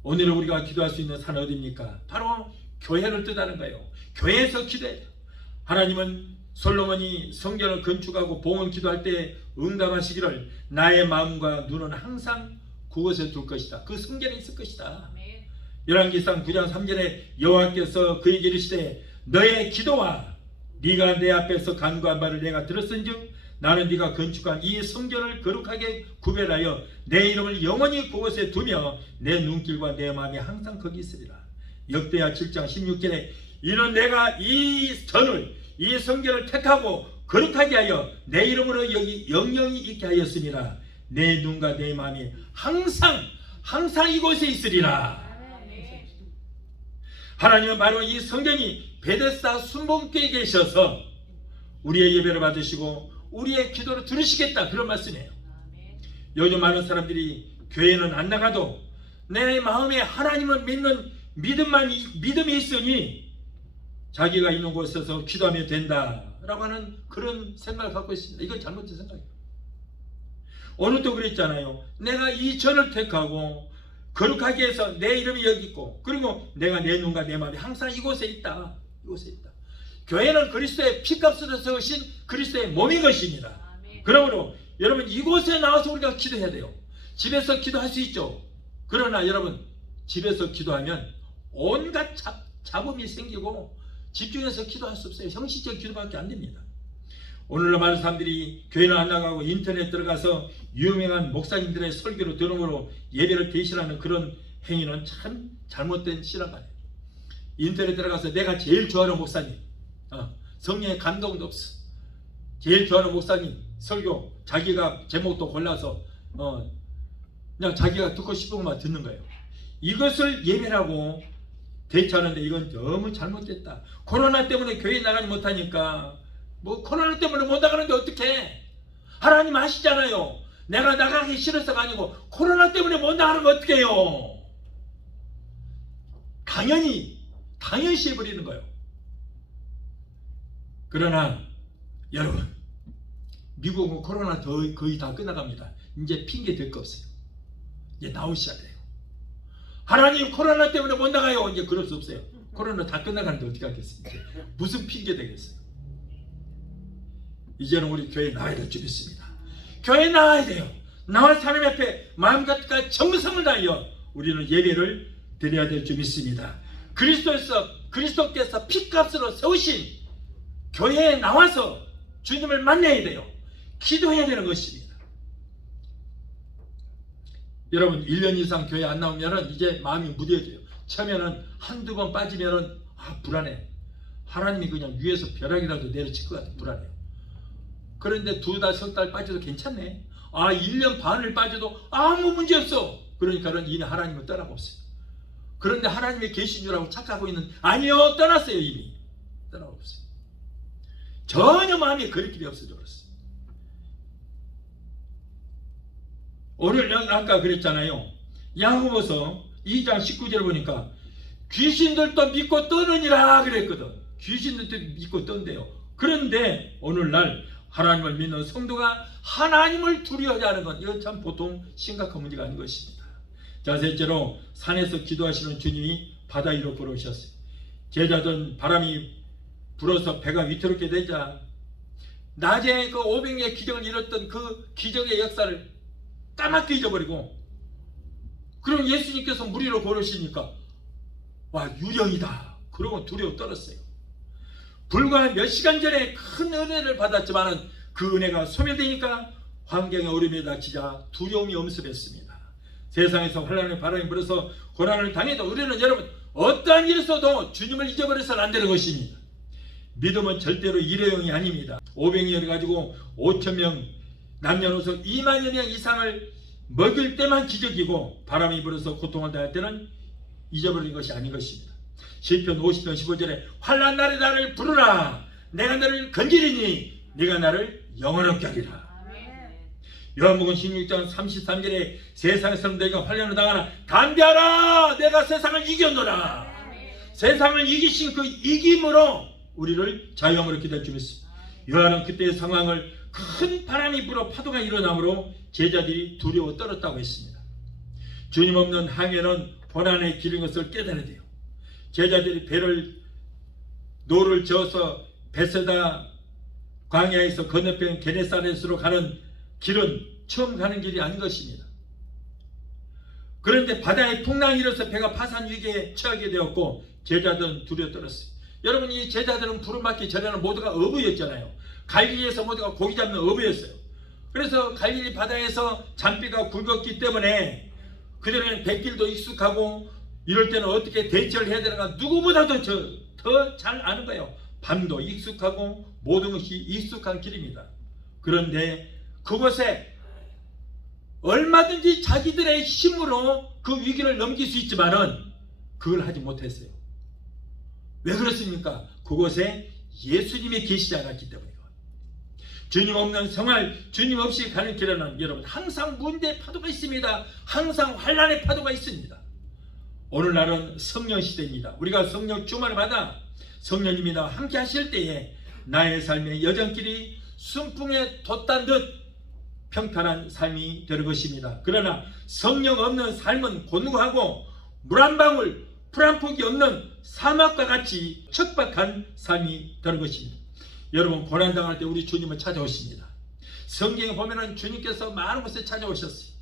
오늘 우리가 기도할 수 있는 산은 어디입니까? 바로 교회를 뜻하는 거예요. 교회에서 기도해야 돼요. 하나님은 솔로몬이 성전을 건축하고 봉헌 기도할 때 응답하시기를 나의 마음과 눈은 항상 그곳에 둘 것이다. 그 성전에 있을 것이다. 열왕기상 9장 3절에 여호와께서 그에게 이르시되 너의 기도와 네가 내 앞에서 간구한 바를 내가 들었은즉 나는 네가 건축한 이 성전을 거룩하게 구별하여 내 이름을 영원히 그곳에 두며 내 눈길과 내 마음이 항상 거기 있으리라. 역대하 7장 16절에 이는 내가 이 전을 이 성전을 택하고 거룩하게 하여 내 이름으로 여기 영영이 있게 하였으니라. 내 눈과 내 마음이 항상 이곳에 있으리라. 하나님은 바로 이 성전이 베데스다 순복교에 계셔서 우리의 예배를 받으시고 우리의 기도를 들으시겠다, 그런 말씀이에요. 요즘 많은 사람들이 교회는 안 나가도 내 마음에 하나님을 믿는 믿음이 있으니 자기가 있는 곳에서 기도하면 된다라고 하는 그런 생각을 갖고 있습니다. 이건 잘못된 생각이에요. 오늘 또 그랬잖아요. 내가 이 전을 택하고 거룩하게 해서 내 이름이 여기 있고, 그리고 내가 내 눈과 내 마음이 항상 이곳에 있다. 이곳에 있다. 교회는 그리스도의 피값으로 세우신 그리스도의 몸인 것입니다. 그러므로 여러분, 이곳에 나와서 우리가 기도해야 돼요. 집에서 기도할 수 있죠. 그러나 여러분, 집에서 기도하면 온갖 잡음이 생기고 집중해서 기도할 수 없어요. 형식적 기도밖에 안 됩니다. 오늘날 많은 사람들이 교회는 안 나가고 인터넷 들어가서 유명한 목사님들의 설교를 들음으로 예배를 대신하는 그런 행위는 참 잘못된 신앙관이에요. 인터넷 들어가서 내가 제일 좋아하는 목사님, 성령의 감동도 없어, 제일 좋아하는 목사님 설교 자기가 제목도 골라서 그냥 자기가 듣고 싶은 것만 듣는 거예요. 이것을 예배라고 대처하는데 이건 너무 잘못됐다. 코로나 때문에 교회 나가지 못하니까, 뭐 코로나 때문에 못 나가는데 어떡해. 하나님 아시잖아요. 내가 나가기 싫어서가 아니고 코로나 때문에 못 나가는 거 어떡해요. 당연시 해버리는 거예요. 그러나 여러분, 미국은 코로나 거의 다 끝나갑니다. 이제 핑계 될 거 없어요. 이제 나오셔야 돼요. 하나님 코로나 때문에 못 나가요. 이제 그럴 수 없어요. 코로나 다 끝나가는데 어떻게 하겠습니까? 무슨 핑계 되겠어요. 이제는 우리 교회에 나와야 될 줄 믿습니다. 교회에 나와야 돼요. 나와 하나님 앞에 마음과 정성을 다하여 우리는 예배를 드려야 될 줄 믿습니다. 그리스도께서 피값으로 세우신 교회에 나와서 주님을 만나야 돼요. 기도해야 되는 것입니다. 여러분, 1년 이상 교회 안 나오면 이제 마음이 무뎌져요. 처음에는 한두 번 빠지면 불안해. 하나님이 그냥 위에서 벼락이라도 내려칠 것 같아. 불안해요. 그런데 2달, 3달 빠져도 괜찮네. 1년 반을 빠져도 아무 문제 없어. 그러니까는 이미 하나님을 떠나고 없어요. 그런데 하나님이 계신 줄 알고 착각하고 있는, 아니요, 떠났어요. 이미 떠나고 없어요. 전혀 마음에 그릴 길이 없어져 버렸어요. 오늘 아까 그랬잖아요. 야고보서 2장 19절을 보니까 귀신들도 믿고 떠느니라 그랬거든. 귀신들도 믿고 떤대요. 그런데 오늘날 하나님을 믿는 성도가 하나님을 두려워하지 않는 건, 이건 참 보통 심각한 문제가 아닌 것입니다. 자, 셋째로 산에서 기도하시는 주님이 바다 위로 걸어오셨어요. 제자들은 바람이 불어서 배가 위태롭게 되자 낮에 그 500의 기적을 이뤘던 그 기적의 역사를 까맣게 잊어버리고, 그럼 예수님께서 물 위로 걸으시니까 유령이다. 그러고 두려워 떨었어요. 불과 몇 시간 전에 큰 은혜를 받았지만 그 은혜가 소멸되니까 환경의 어려움에 닥치자 두려움이 엄습했습니다. 세상에서 환난의 바람이 불어서 고난을 당해도 우리는 여러분, 어떠한 일에서도 주님을 잊어버려서는 안 되는 것입니다. 믿음은 절대로 일회용이 아닙니다. 500명을 가지고 5,000명, 남녀노소 2만여 명 이상을 먹일 때만 기적이고, 바람이 불어서 고통을 당할 때는 잊어버린 것이 아닌 것입니다. 시편 50편 15절에 환난 날에 나를 부르라. 내가 너를 건지리니 네가 나를 영원하게 하리라. 요한복음 16장 33절에 세상에서는 너희가 환난을 당하나 담대하라. 내가 세상을 이겼노라. 세상을 이기신 그 이김으로 우리를 자유함으로 기다릴 줄 믿습니다. 요한은 그때의 상황을 큰 바람이 불어 파도가 일어나므로 제자들이 두려워 떨었다고 했습니다. 주님 없는 항해는 고난의 길인 것을 깨달아야 돼요. 제자들이 노를 저어서 베세다 광야에서 건너편 게네사렛으로 가는 길은 처음 가는 길이 아닌 것입니다. 그런데 바다에 풍랑이 일어서 배가 파산 위기에 처하게 되었고 제자들은 두려워 떨었어요. 여러분, 이 제자들은 부름받기 전에는 모두가 어부였잖아요. 갈릴리에서 모두가 고기 잡는 어부였어요. 그래서 갈릴리 바다에서 잔비가 굵었기 때문에 그들은 백길도 익숙하고 이럴 때는 어떻게 대처를 해야 되는가 누구보다도 더 잘 아는 거예요. 밤도 익숙하고 모든 것이 익숙한 길입니다. 그런데 그곳에 얼마든지 자기들의 힘으로 그 위기를 넘길 수 있지만은 그걸 하지 못했어요. 왜 그렇습니까? 그곳에 예수님이 계시지 않았기 때문이에요. 주님 없는 생활, 주님 없이 가는 길에는 여러분 항상 문제 파도가 있습니다. 항상 환난의 파도가 있습니다. 오늘날은 성령 시대입니다. 우리가 성령 주말마다 성령님이 나와 함께 하실 때에 나의 삶의 여정길이 순풍에 돛단 듯 평탄한 삶이 되는 것입니다. 그러나 성령 없는 삶은 곤고하고 물 한 방울, 풀 한 폭이 없는 사막과 같이 척박한 삶이 되는 것입니다. 여러분, 고난당할 때 우리 주님은 찾아오십니다. 성경에 보면은 주님께서 많은 곳에 찾아오셨어요.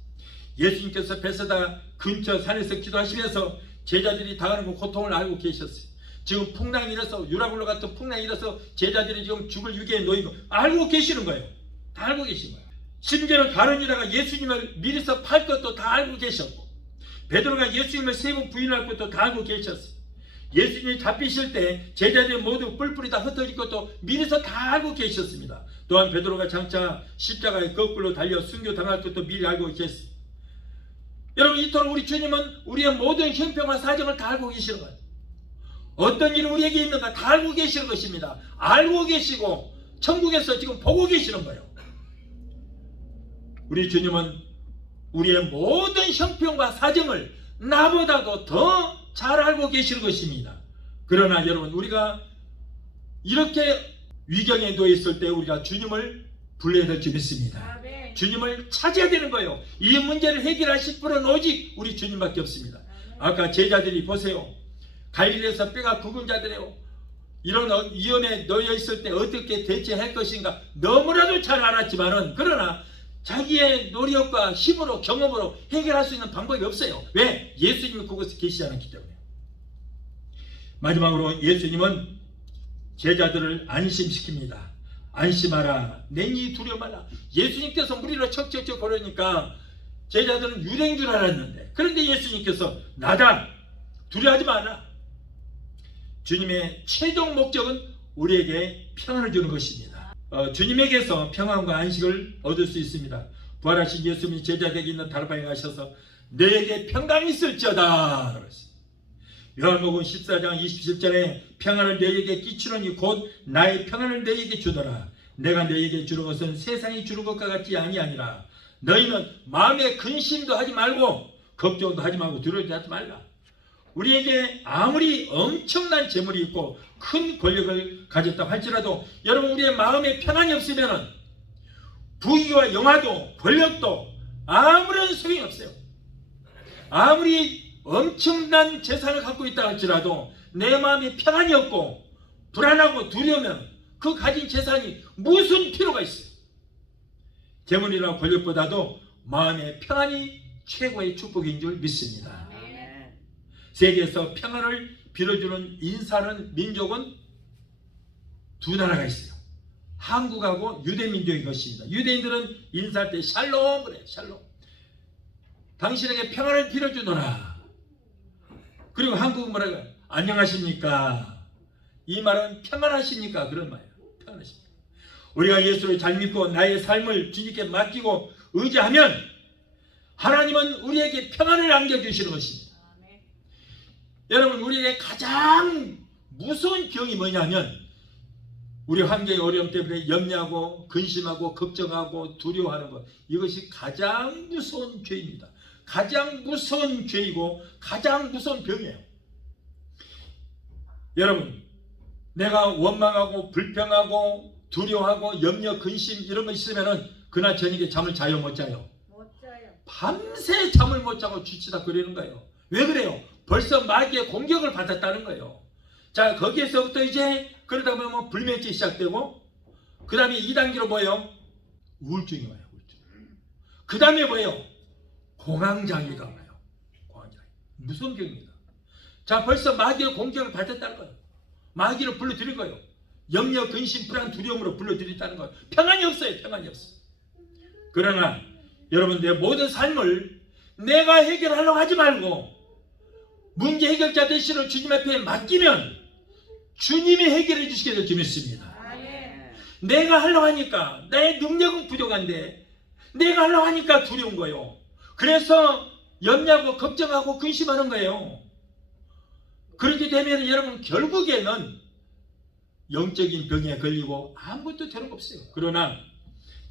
예수님께서 베세다 근처 산에서 기도하시면서 제자들이 당하는 그 고통을 알고 계셨어요. 지금 풍랑이 일어서, 유라굴로 같은 풍랑이 일어서 제자들이 지금 죽을 위기에 놓인 거 알고 계시는 거예요. 다 알고 계신 거예요. 심지어는 다른 유다가 예수님을 미리서 팔 것도 다 알고 계셨고, 베드로가 예수님을 세 번 부인할 것도 다 알고 계셨어요. 예수님이 잡히실 때 제자들이 모두 뿔뿔이 다 흩어질 것도 미리서 다 알고 계셨습니다. 또한 베드로가 장차 십자가에 거꾸로 달려 순교당할 것도 미리 알고 계셨어요. 여러분, 이토록 우리 주님은 우리의 모든 형편과 사정을 다 알고 계시는 거예요. 어떤 일이 우리에게 있는가 다 알고 계시는 것입니다. 알고 계시고 천국에서 지금 보고 계시는 거예요. 우리 주님은 우리의 모든 형편과 사정을 나보다도 더 잘 알고 계시는 것입니다. 그러나 여러분, 우리가 이렇게 위경에 놓여 있을 때 우리가 주님을 불러야 될 줄 믿습니다. 주님을 찾아야 되는 거예요. 이 문제를 해결하실 분은 오직 우리 주님밖에 없습니다. 아까 제자들이 보세요. 갈릴리에서 뼈가 굵은 자들이요, 이런 위험에 놓여 있을 때 어떻게 대처할 것인가 너무나도 잘 알았지만은, 그러나 자기의 노력과 힘으로 경험으로 해결할 수 있는 방법이 없어요. 왜? 예수님이 그곳에 계시지 않았기 때문에. 마지막으로 예수님은 제자들을 안심시킵니다. 안심하라, 내니 두려워 말라. 예수님께서 무리로 척척척 걸으니까 제자들은 유령인 줄 알았는데, 그런데 예수님께서 나다, 두려워하지 마라. 주님의 최종 목적은 우리에게 평안을 주는 것입니다. 주님에게서 평안과 안식을 얻을 수 있습니다. 부활하신 예수님이 제자들에게 있는 다락방에 가셔서 너에게 평강이 있을지어다 그랬어요. 요한복음 14장 27절에 평안을 너에게 끼치노니 곧 나의 평안을 너에게 주더라. 내가 너에게 주는 것은 세상이 주는 것과 같지 아니하니라. 너희는 마음에 근심도 하지 말고 걱정도 하지 말고 두려워하지 하지 말라. 우리에게 아무리 엄청난 재물이 있고 큰 권력을 가졌다고 할지라도 여러분, 우리의 마음에 평안이 없으면 부귀와 영화도 권력도 아무런 소용이 없어요. 아무리 엄청난 재산을 갖고 있다 할지라도 내 마음에 평안이 없고 불안하고 두려우면 그 가진 재산이 무슨 필요가 있어요. 재물이나 권력보다도 마음의 평안이 최고의 축복인 줄 믿습니다. 세계에서 평안을 빌어주는 인사는 민족은 두 나라가 있어요. 한국하고 유대민족인 것입니다. 유대인들은 인사할 때 샬롬 그래, 샬롬. 당신에게 평안을 빌어주노라. 그리고 한국은 뭐라고 해요? 안녕하십니까? 이 말은 평안하십니까? 그런 말이에요. 평안하십니까? 우리가 예수를 잘 믿고 나의 삶을 주님께 맡기고 의지하면 하나님은 우리에게 평안을 안겨주시는 것입니다. 여러분, 우리에게 가장 무서운 병이 뭐냐면 우리 환경의 어려움 때문에 염려하고 근심하고 걱정하고 두려워하는 것, 이것이 가장 무서운 죄입니다. 가장 무서운 죄이고 가장 무서운 병이에요. 여러분, 내가 원망하고 불평하고 두려워하고 염려 근심 이런 거 있으면은 그날 저녁에 잠을 자요 못 자요? 못 자요. 밤새 잠을 못 자고 쥐치다 그러는 거예요. 왜 그래요? 벌써 마귀의 공격을 받았다는 거예요. 자, 거기에서부터 이제 그러다 보면 불면증이 시작되고, 그 다음에 2단계로 뭐예요? 우울증이 와요. 우울증. 그 다음에 뭐예요? 공황장애가 와요. 공황장애. 무서운 병입니다. 자, 벌써 마귀의 공격을 받았다는 거예요. 마귀를 불러들인 거예요. 염려, 근심, 불안, 두려움으로 불러들였다는 거예요. 평안이 없어요. 평안이 없어요. 그러나 여러분, 내 모든 삶을 내가 해결하려고 하지 말고 문제 해결자 되시는 주님 앞에 맡기면 주님이 해결해 주시게 될 줄 믿습니다. 내가 하려고 하니까 내 능력은 부족한데 내가 하려고 하니까 두려운 거예요. 그래서 염려하고 걱정하고 근심하는 거예요. 그렇게 되면 여러분 결국에는 영적인 병에 걸리고 아무것도 되는 거 없어요. 그러나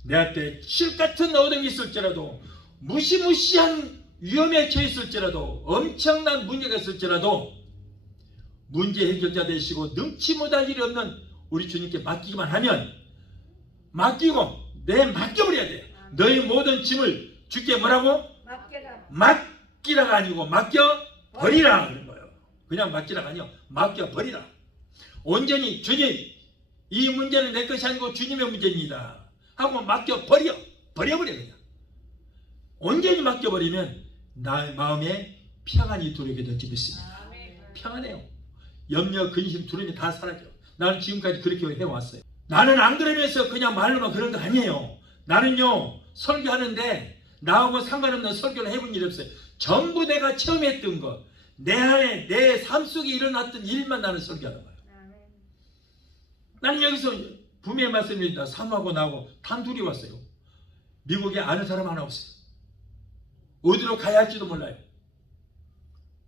내 앞에 실 같은 어둠이 있을지라도, 무시무시한 위험에 처했을지라도, 엄청난 문제가 있을지라도 문제 해결자 되시고 능치 못할 일이 없는 우리 주님께 맡기기만 하면, 맡기고 맡겨버려야 돼. 너희 모든 짐을 주께 뭐라고? 맡기라가 아니고 맡겨버리라 그런 거예요. 그냥 맡기라가 아니요, 맡겨버리라. 온전히 주님, 이 문제는 내 것이 아니고 주님의 문제입니다 하고 맡겨버려. 버려버려. 그냥 온전히 맡겨버리면 나의 마음에 평안이 들어오게 될지 믿습니다. 평안해요. 염려, 근심, 두려움이 다 사라져. 나는 지금까지 그렇게 해왔어요. 나는 안 그러면서 그냥 말로만 그런 거 아니에요. 나는요, 설교하는데 나하고 상관없는 설교를 해본 일이 없어요. 전부 내가 체험했던 거, 내 안에 내 삶 속에 일어났던 일만 나는 설교하는 거예요. 나는 여기서 분명히 말씀드립니다. 사모하고 나하고 단둘이 왔어요. 미국에 아는 사람 하나 없어요. 어디로 가야 할지도 몰라요.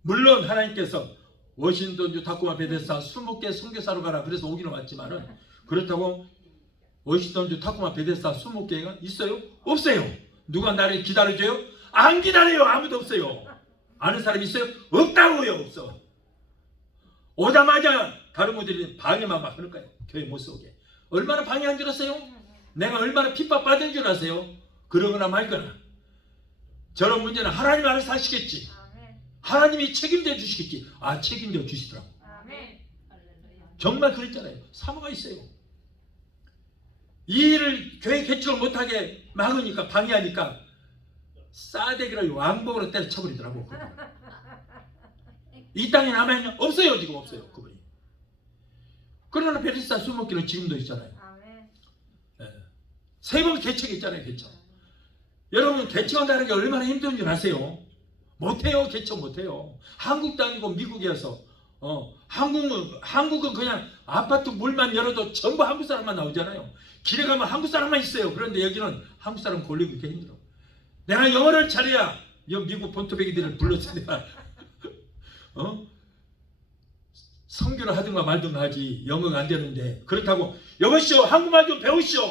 물론 하나님께서 워싱턴주 타코마 베데스다 20개 선교사로 가라 그래서 오기는 왔지만은, 그렇다고 워싱턴주 타코마 베데스다 20개가 있어요? 없어요. 누가 나를 기다려줘요? 안 기다려요. 아무도 없어요. 아는 사람 있어요? 없다고요. 없어. 오자마자 다른 분들이 방해만 막 하는 거예요. 교회 못 오게. 얼마나 방해한 줄 아세요? 내가 얼마나 핍박받은 줄 아세요? 그러거나 말거나. 저런 문제는 하나님 알아서 하시겠지. 하나님이 책임져 주시겠지. 아, 책임져 주시더라고. 정말 그랬잖아요. 사모가 있어요. 이 일을 교회 개척을 못하게 막으니까, 방해하니까 싸대기를 왕복으로 때려쳐버리더라고. 이 땅에 남아있냐? 없어요. 지금 없어요. 그분이. 그러나 베데스다 20개는 지금도 있잖아요. 네. 3번 개척했잖아요. 개척. 여러분, 개척한다는 게 얼마나 힘든 줄 아세요? 못해요. 개척 못해요. 한국도 아니고 미국이어서 한국은 그냥 아파트 문만 열어도 전부 한국 사람만 나오잖아요. 길에 가면 한국 사람만 있어요. 그런데 여기는 한국 사람 골리기 그렇게 힘들어. 내가 영어를 잘해야 미국 본토배기들을 불러서 내가 성교를 하든가 말든가 하지. 영어가 안 되는데. 그렇다고 여보시오 한국말 좀 배우시오,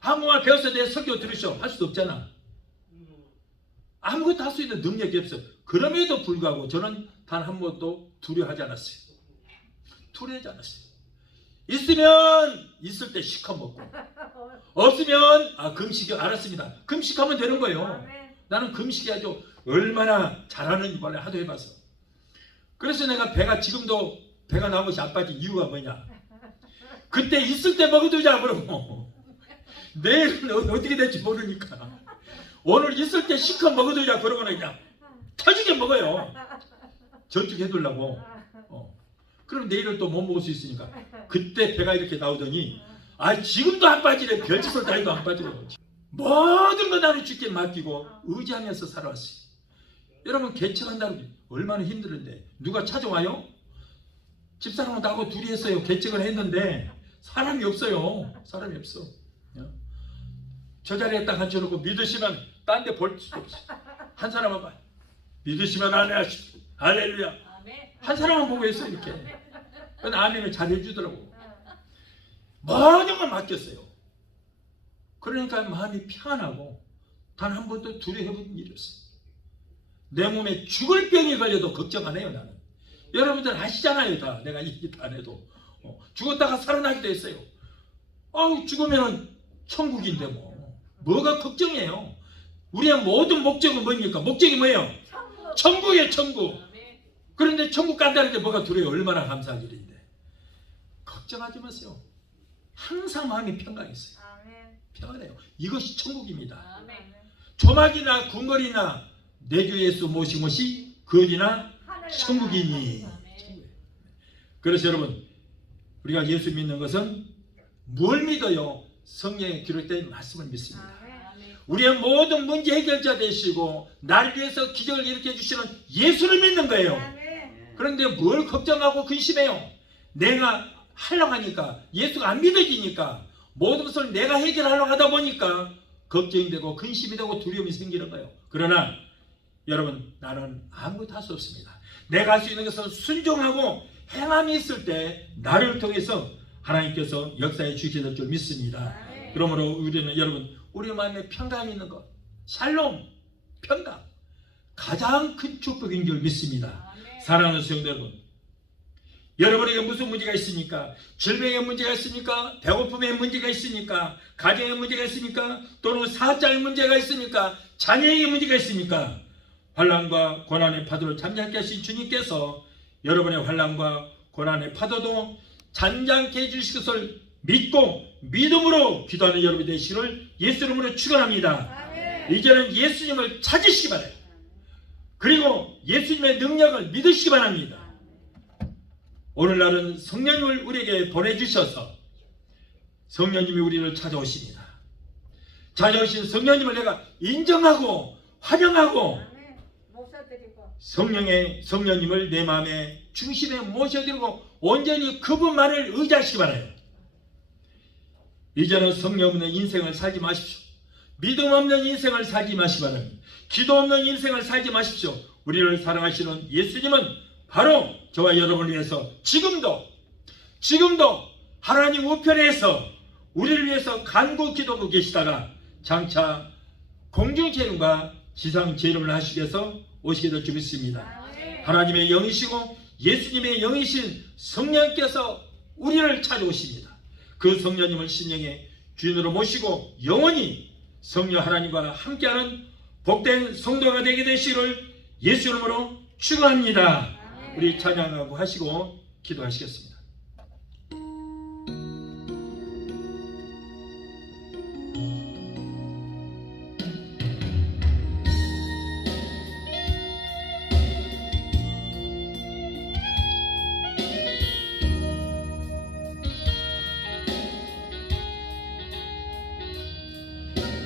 한국말 배워서 내 설교 들으시오 할 수도 없잖아. 아무것도 할 수 있는 능력이 없어요. 그럼에도 불구하고 저는 단 한 번도 두려워하지 않았어요. 두려워하지 않았어요. 있으면 있을 때 시커 먹고, 없으면 금식이 알았습니다. 금식하면 되는 거예요. 나는 금식이 아주 얼마나 잘하는지 원래 하도 해봐서. 그래서 내가 배가 지금도 배가 나온 것이 안 빠진 이유가 뭐냐, 그때 있을 때 먹어두자 그러고 내일은 어떻게 될지 모르니까 오늘 있을 때 시커 먹어두자 그러고는 그냥 터지게 먹어요. 저축해두려고. 그럼 내일은 또 못 먹을 수 있으니까. 그때 배가 이렇게 나오더니 지금도 안 빠지네. 별짓을 다 해도 안 빠져요. 모든 거 나는 주께 맡기고 의지하면서 살아왔어요. 여러분, 개척한다는 게 얼마나 힘들은데 누가 찾아와요? 집사람은 나하고 둘이 했어요. 개척을 했는데 사람이 없어요. 사람이 없어. 저 자리에 딱 앉혀놓고 믿으시면 딴 데 볼 수도 없어. 한 사람만 봐. 믿으시면 아멘 하십시오. 할렐루야. 한 사람만 보고 있어요. 이렇게. 근데 아멘을 잘 해주더라고. 모든 걸 맡겼어요. 그러니까 마음이 평안하고 단 한 번도 두려워해본 일이 없어요. 내 몸에 죽을 병이 걸려도 걱정 안 해요. 나는. 여러분들 아시잖아요. 다. 내가 얘기 다 안 해도. 죽었다가 살아나기도 했어요. 죽으면 천국인데 뭐가 걱정이에요. 우리의 모든 목적은 뭡니까? 목적이 뭐예요? 천국이에요. 천국. 그런데 천국 간다는 게 뭐가 두려워요? 얼마나 감사한 일인데. 걱정하지 마세요. 항상 마음이 평강했어요. 평안해요. 이것이 천국입니다. 조막이나 궁궐이나 내 주 예수 모신 것이 거리나 천국이니. 그래서 여러분, 우리가 예수 믿는 것은 뭘 믿어요? 성경에 기록된 말씀을 믿습니다. 우리의 모든 문제 해결자 되시고 나를 위해서 기적을 일으켜 주시는 예수를 믿는 거예요. 그런데 뭘 걱정하고 근심해요? 내가 하려고 하니까, 예수가 안 믿어지니까, 모든 것을 내가 해결하려고 하다 보니까 걱정이 되고 근심이 되고 두려움이 생기는 거예요. 그러나 여러분, 나는 아무것도 할 수 없습니다. 내가 할 수 있는 것은 순종하고 행함이 있을 때 나를 통해서 하나님께서 역사해 주실 줄 믿습니다. 그러므로 우리는 여러분, 우리 마음에 평강이 있는 것, 샬롬, 평강, 가장 큰 축복인 줄 믿습니다. 사랑하는 성도 여러분, 여러분에게 무슨 문제가 있습니까? 질병의 문제가 있습니까? 배고픔의 문제가 있습니까? 가정의 문제가 있습니까? 또는 사업장의 문제가 있습니까? 자녀의 문제가 있습니까? 환난과 고난의 파도를 잠잠케 하신 주님께서 여러분의 환난과 고난의 파도도 잠잠케 해주실 것을 믿고 믿음으로 기도하는 여러분이 되시기를 예수 이름으로 축원합니다. 이제는 예수님을 찾으시기 바라요. 그리고 예수님의 능력을 믿으시기 바랍니다. 오늘날은 성령님을 우리에게 보내주셔서 성령님이 우리를 찾아오십니다. 찾아오신 성령님을 내가 인정하고 환영하고 성령님을 내 마음의 중심에 모셔드리고 온전히 그분만을 의지하시기 바라요. 이제는 성령 없는 인생을 살지 마십시오. 믿음 없는 인생을 살지 마시기 바랍니다. 기도 없는 인생을 살지 마십시오. 우리를 사랑하시는 예수님은 바로 저와 여러분을 위해서 지금도 하나님 우편에서 우리를 위해서 간구 기도하고 계시다가 장차 공중재림과 지상재림을 하시기 위해서 오시게 될 줄 믿습니다. 하나님의 영이시고 예수님의 영이신 성령께서 우리를 찾아오십니다. 그 성령님을 신령의 주인으로 모시고 영원히 성령 하나님과 함께하는 복된 성도가 되게 되시기를 예수 이름으로 축원합니다. 우리 찬양하고 하시고 기도하시겠습니다.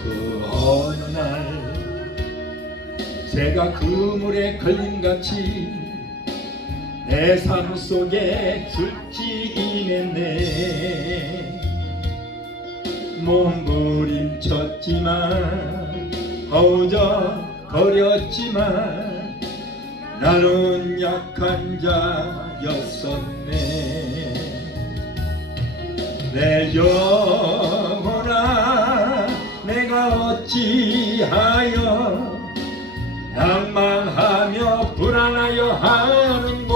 그 어느 날 제가 그물에 걸림같이 내 삶 속에 죽지 임했네. 몸부림쳤지만 허우적거렸지만 나는 약한 자였었네. 내 영혼아 내가 어찌하여 낭망하며 불안하여 하는고.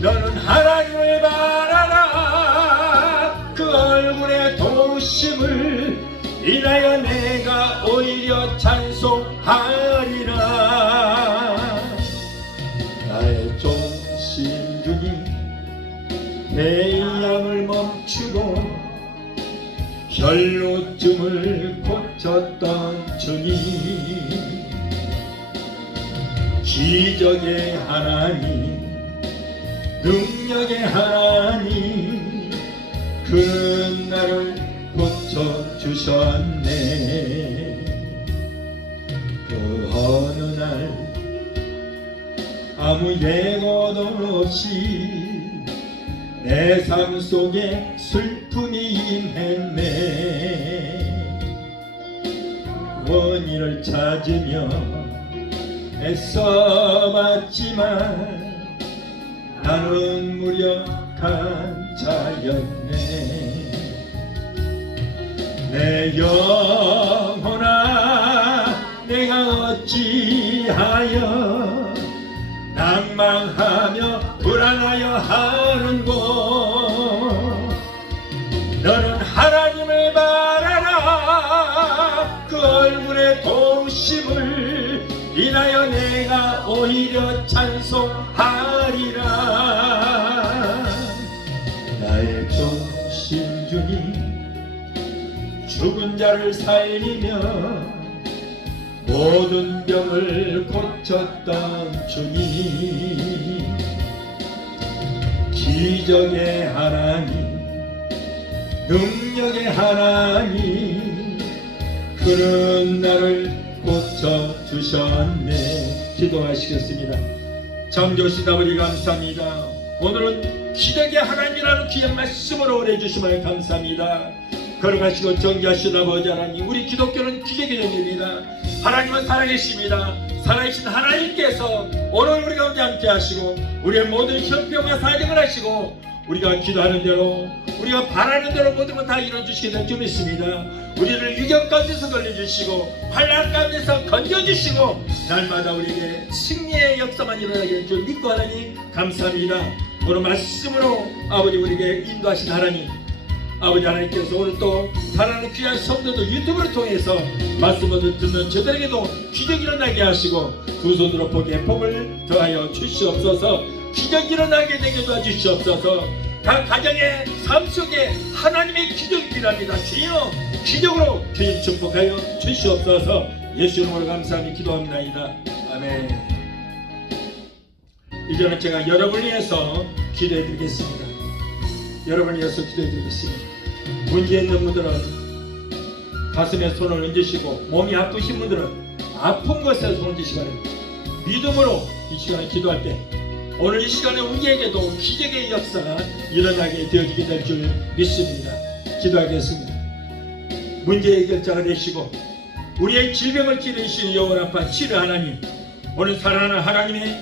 너는 하나님을 바라라. 그 얼굴의 도우심을 인하여 내가 오히려 찬송하리라. 나의忠신 주님 내 양을 멈추고 혈루증을 고쳤던 주님, 기적의 하나님, 능력의 하나님, 그는 나를 고쳐주셨네. 그 어느 날 아무 예고도 없이 내 삶 속에 슬픔이 임했네. 원인을 찾으며 애써봤지만 나는 무력한 자였네. 내 영혼아 내가 어찌하여 낭망하며 불안하여 하는고. 너는 하나님을 바라라. 그 얼굴의 도우심을 인하여 내가 오히려 찬송하리라. 나의忠신 주님 죽은 자를 살리며 모든 병을 고쳤던 주님, 기적의 하나님, 능력의 하나님, 그는 나를 고쳐주셨네. 기도하시겠습니다. 창조신 아버지 감사합니다. 오늘은 기적의 하나님이라는 귀한 말씀으로 오래 주심을 감사합니다. 걸어가시고 정지하신 아버지 하나님, 우리 기독교는 기적의 영입니다. 하나님은 살아계십니다. 살아계신 하나님께서 오늘 우리 가운데 함께 하시고 우리의 모든 형편과 사정을 하시고 우리가 기도하는 대로 우리가 바라는 대로 모든 것 다 이루어주시게 될 줄 믿습니다. 우리를 위경 가운데서 걸려주시고 환난 가운데서 건져주시고 날마다 우리에게 승리의 역사만 일어나게 될 줄 믿고 하나님 감사합니다. 오늘 말씀으로 아버지 우리에게 인도하신 하나님, 아버지 하나님께서 오늘 또 사랑하는 귀한 성도들 유튜브를 통해서 말씀을 듣는 저들에게도 기적이 일어나게 하시고 두 손으로 보기에 복을 더하여 주시옵소서. 기적이 일어나게 되게 도와주시옵소서. 각 가정의 삶 속에 하나님의 기적이 필요합니다. 주여 기적으로 주님 축복하여 주시옵소서. 예수 이름으로 감사하며 기도합니다. 아멘. 이제는 제가 여러분을 위해서 기도해 드리겠습니다. 여러분을 위해서 기도해 드리겠습니다. 문제 있는 분들은 가슴에 손을 얹으시고 몸이 아프신 분들은 아픈 곳에 손을 얹으시기 바랍니다. 믿음으로 이 시간에 기도할 때 오늘 이 시간에 우리에게도 기적의 역사가 일어나게 되어지게 될 줄 믿습니다. 기도하겠습니다. 문제 해결자가 되시고 우리의 질병을 치료해주시는 영원한 치료 하나님, 오늘 사랑하는 하나님의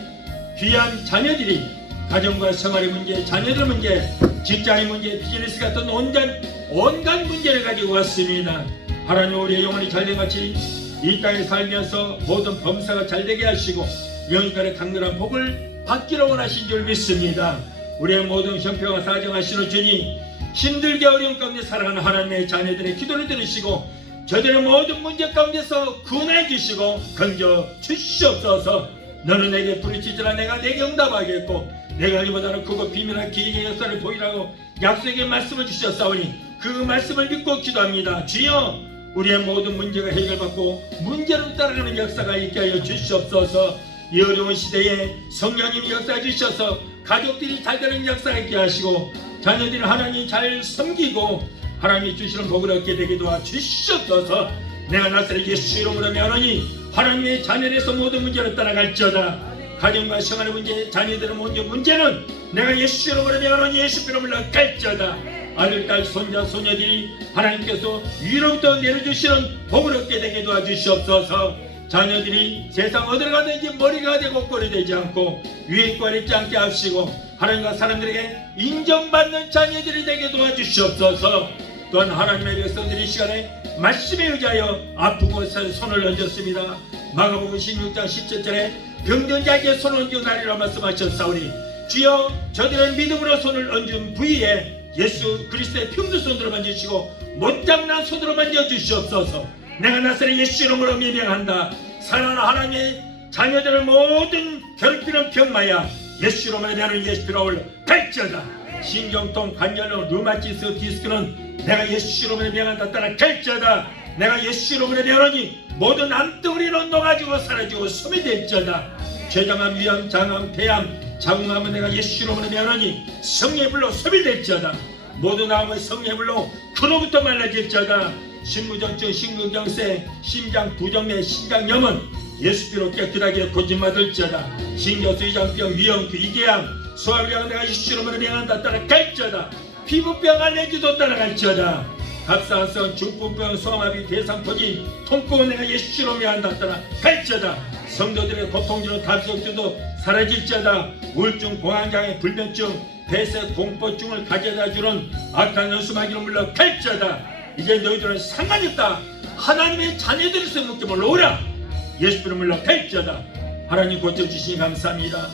귀한 자녀들이 가정과 생활의 문제, 자녀들 문제, 직장의 문제, 비즈니스 같은 온갖 문제를 가지고 왔습니다. 하나님 우리의 영혼이 잘된 같이 이 땅에 살면서 모든 범사가 잘되게 하시고 영원까지 강렬한 복을 받기를 원하신 줄 믿습니다. 우리의 모든 형편과 사정하시는 주님, 힘들게 어려운 가운데 살아가는 하나님의 자녀들의 기도를 들으시고 저들의 모든 문제 가운데서 구원해 주시고 건져 주시옵소서. 너는 내게 부르짖으라 내가 내게 응답하겠고 내가 이보다는 크고 비밀한 기적의 역사를 보이라고 약속의 말씀을 주셨사오니 그 말씀을 믿고 기도합니다. 주여 우리의 모든 문제가 해결받고 문제로 따라가는 역사가 있게 하여 주시옵소서. 이 어려운 시대에 성령님이 역사해 주셔서 가족들이 잘되는 역사가 있게 하시고 자녀들이 하나님 잘 섬기고 하나님이 주시는 복을 얻게 되게 도와주시옵소서. 내가 나사렛 예수 이름으로 명하노니 하나님의 자녀에서 모든 문제를 따라갈지어다. 가정과 생활의 문제, 자녀들의 문제는 내가 예수 이름으로 명하노니 예수 이름으로 갈지어다. 아들, 딸, 손자, 소녀들이 하나님께서 위로부터 내려주시는 복을 얻게 되게 도와주시옵소서. 자녀들이 세상 어디로 가든지 머리가 되고 꼴이 되지 않고 위에 꼴이 있지 않게 하시고 하나님과 사람들에게 인정받는 자녀들이 되게 도와주시옵소서. 또한 하나님의 백성들이 이 시간에 말씀에 의지하여 아픈 곳에 손을 얹었습니다. 마가복음 16장 17절에 병든 자에게 손을 얹어 나리라 말씀하셨사오니 주여 저들은 믿음으로 손을 얹은 부위에 예수 그리스도의 평두 손으로 만져주시고 못장난 손으로 만져주시옵소서. 내가 나사렛 예수 이름으로 명령한다. 사랑하는 하나님의 자녀들의 모든 괴롭히는 병마야 예수 이름으로 명하는 예수 이름으로 갈지어다. 신경통, 관절염, 류마티스, 디스크는 내가 예수 이름으로 명한다. 따라 갈지어다. 내가 예수 이름으로 명하니 모든 암덩어리는 녹아지고 사라지고 숨이 될지어다. 췌장암, 위암, 장암, 폐암, 자궁암은 내가 예수 이름으로 명하니 성령의 불로 숨이 될지어다. 모든 암의 성령의 불로 근호부터 말라질지어다. 신무전증, 심근경색, 심장 부정맥, 신장염은 예수 피로 깨끗하게 고침받을지어다. 신경수이장병, 위염, 위궤양, 소화불량 내가 예수 이름으로 명한다. 따라 갈지어다. 피부병, 알레르기도 따라갈지어다. 갑상선, 중풍병, 소아마비, 대상포진, 통풍은 내가 예수 이름으로 명한다. 따라 갈지어다. 성도들의 고통주는 답석주도 사라질지어다. 우울증, 공황장애, 불면증, 폐쇄, 공포증을 가져다 주는 악한 연수마귀로 물러 갈지어다. 이제 너희들은 상관이 없다. 하나님의 자녀들에서 묶임을 놓으라. 예수 이름으로 갈지어다. 하나님 고쳐주시니 감사합니다.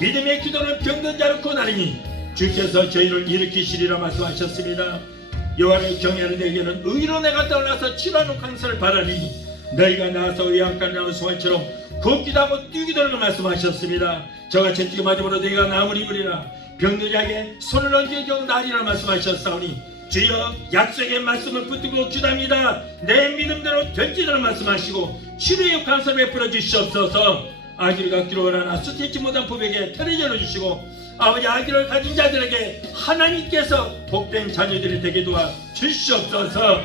믿음의 기도는 병든 자를 구원하리니 주께서 저희를 일으키시리라 말씀하셨습니다. 여호와를 경외하는 내게는 의로 내가 떠나서 치료하는 강사를 바라니 너희가 나와서 의왕가를 나온 소환처럼 걷기도 하고 뛰기도 하는 말씀하셨습니다. 저같이 뛰고 맞으므로 너희가 나음을 입으리라. 병든 자에게 손을 얹어 나리라 말씀하셨사오니 주여 약속의 말씀을 붙들고 기도합니다. 내 믿음대로 될지도록 말씀하시고 치료의 감사를 베풀어 주시옵소서. 아기를 갖기로 원하나 수태치 못한 부부에게 편의전을 주시고 아버지 아기를 가진 자들에게 하나님께서 복된 자녀들이 되게 도와 주시옵소서.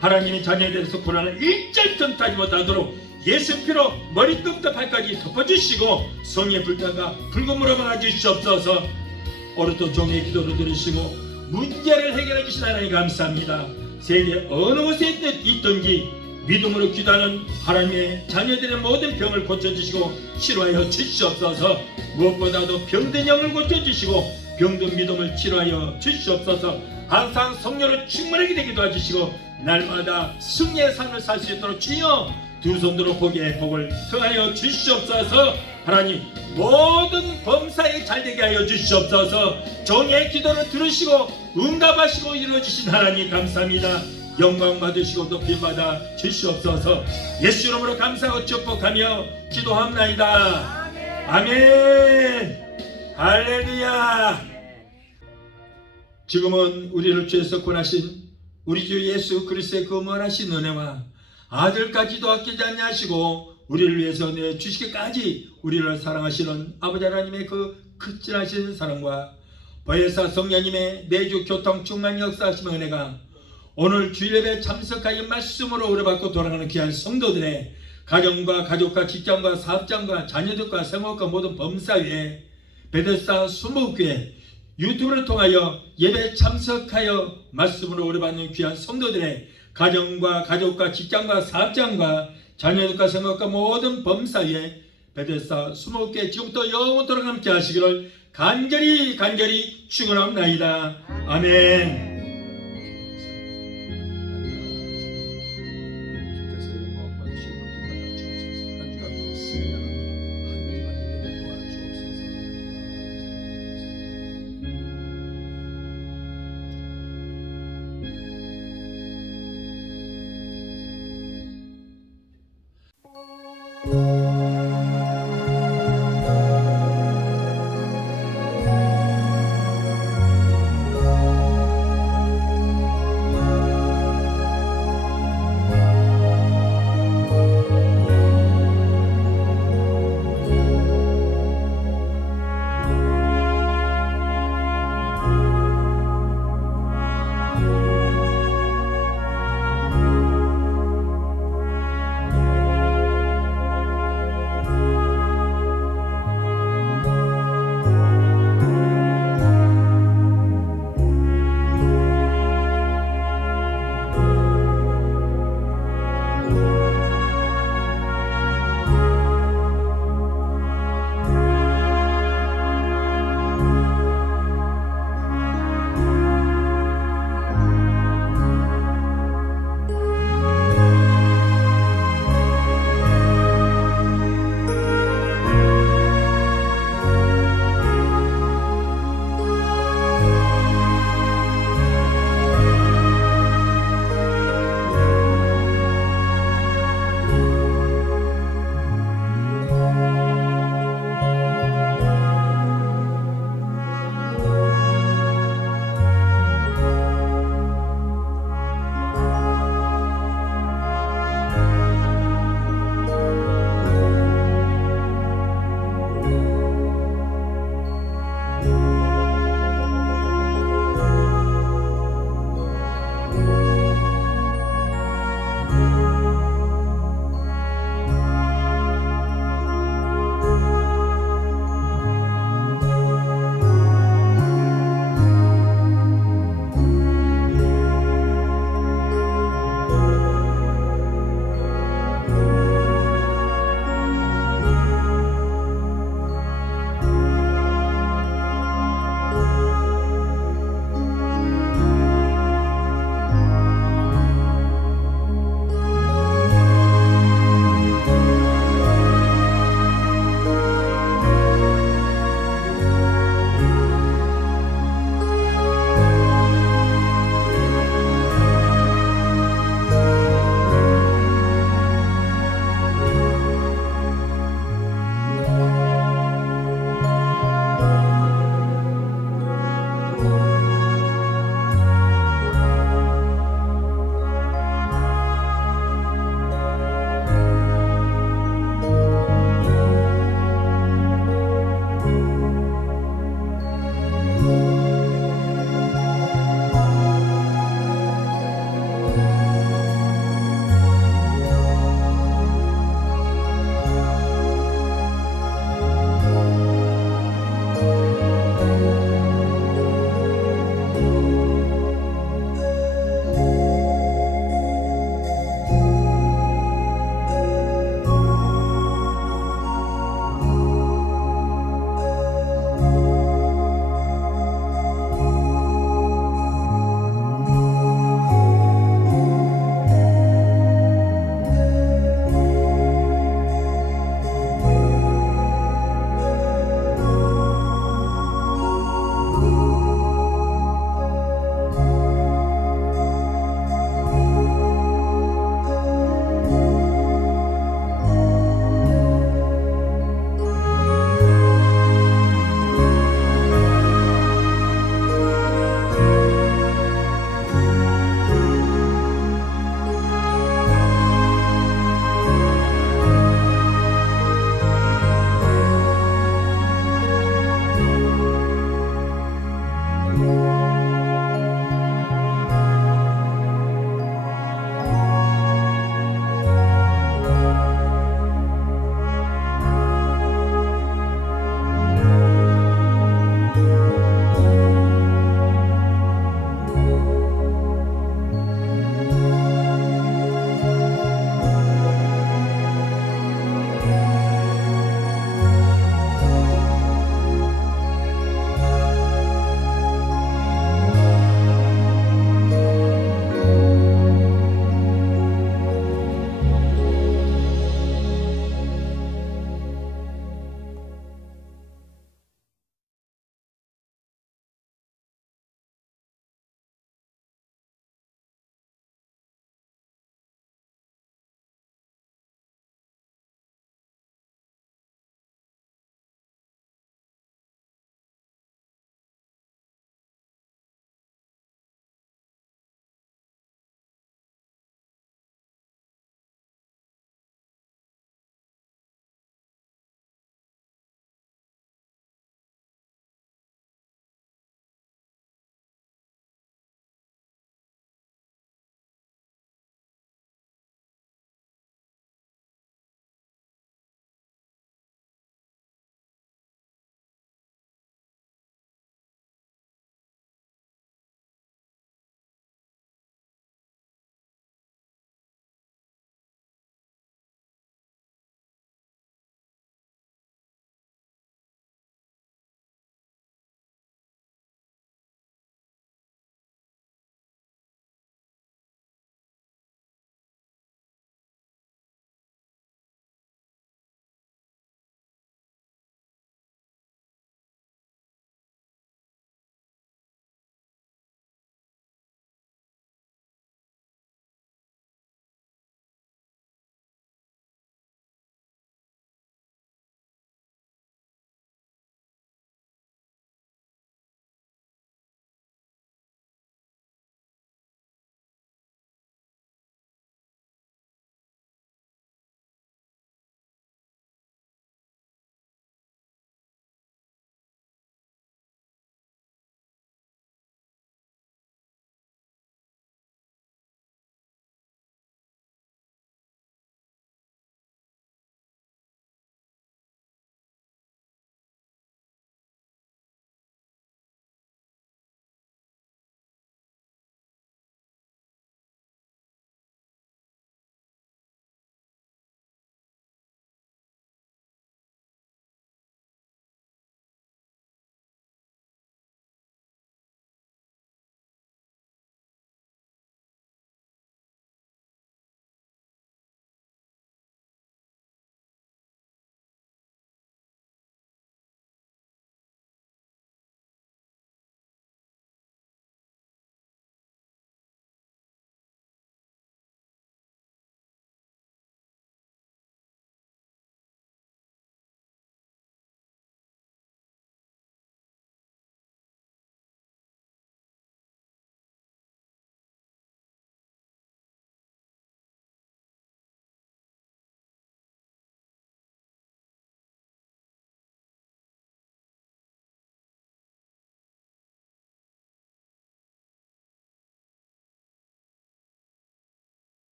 하나님의 자녀들에서 고난을 일절쯤 타지 못하도록 예수 피로 머리끝부터 발까지 덮어주시고 성의 불타가 붉은 물어 막아 주시옵소서. 오늘도 종의 기도를 들으시고 문제를 해결해 주신 하나님 감사합니다. 세계 어느 곳에 있든지 믿음으로 기도하는 하나님의 자녀들의 모든 병을 고쳐주시고 치료하여 주시옵소서. 무엇보다도 병든 영을 고쳐주시고 병든 믿음을 치료하여 주시옵소서. 항상 성령으로 충만하게 되게 도와주시고 날마다 승리의 삶을 살 수 있도록 주여 두 손으로 복의 복을 더하여 주시옵소서. 하나님 모든 범사에 잘되게 하여 주시옵소서. 종의 기도를 들으시고 응답하시고 이루어주신 하나님 감사합니다. 영광 받으시고 높임 받아 주시옵소서. 예수 이름으로 감사하고 축복하며 기도합나이다. 아멘. 할렐루야. 지금은 우리를 죄에서 구원하신 우리 주 예수 그리스도의 그 무한하신 은혜와 아들까지도 아끼지 아니하시고 우리를 위해서 내주시기까지 우리를 사랑하시는 아버지 하나님의 그 극진하신 사랑과 보혜사 성령님의 내주 교통 충만 역사하심의 은혜가 오늘 주일예배 참석하여 말씀으로 의뢰받고 돌아가는 귀한 성도들의 가정과 가족과 직장과 사업장과 자녀들과 생활과 모든 범사 위에 베데스다 수목교회 유튜브를 통하여 예배 참석하여 말씀으로 의뢰받는 귀한 성도들의 가정과 가족과 직장과 사업장과 자녀들과 생활과 모든 범사 위에 베데스다 수목교회 지금부터 영원토록 함께 하시기를 간절히 축원합니다. 아멘.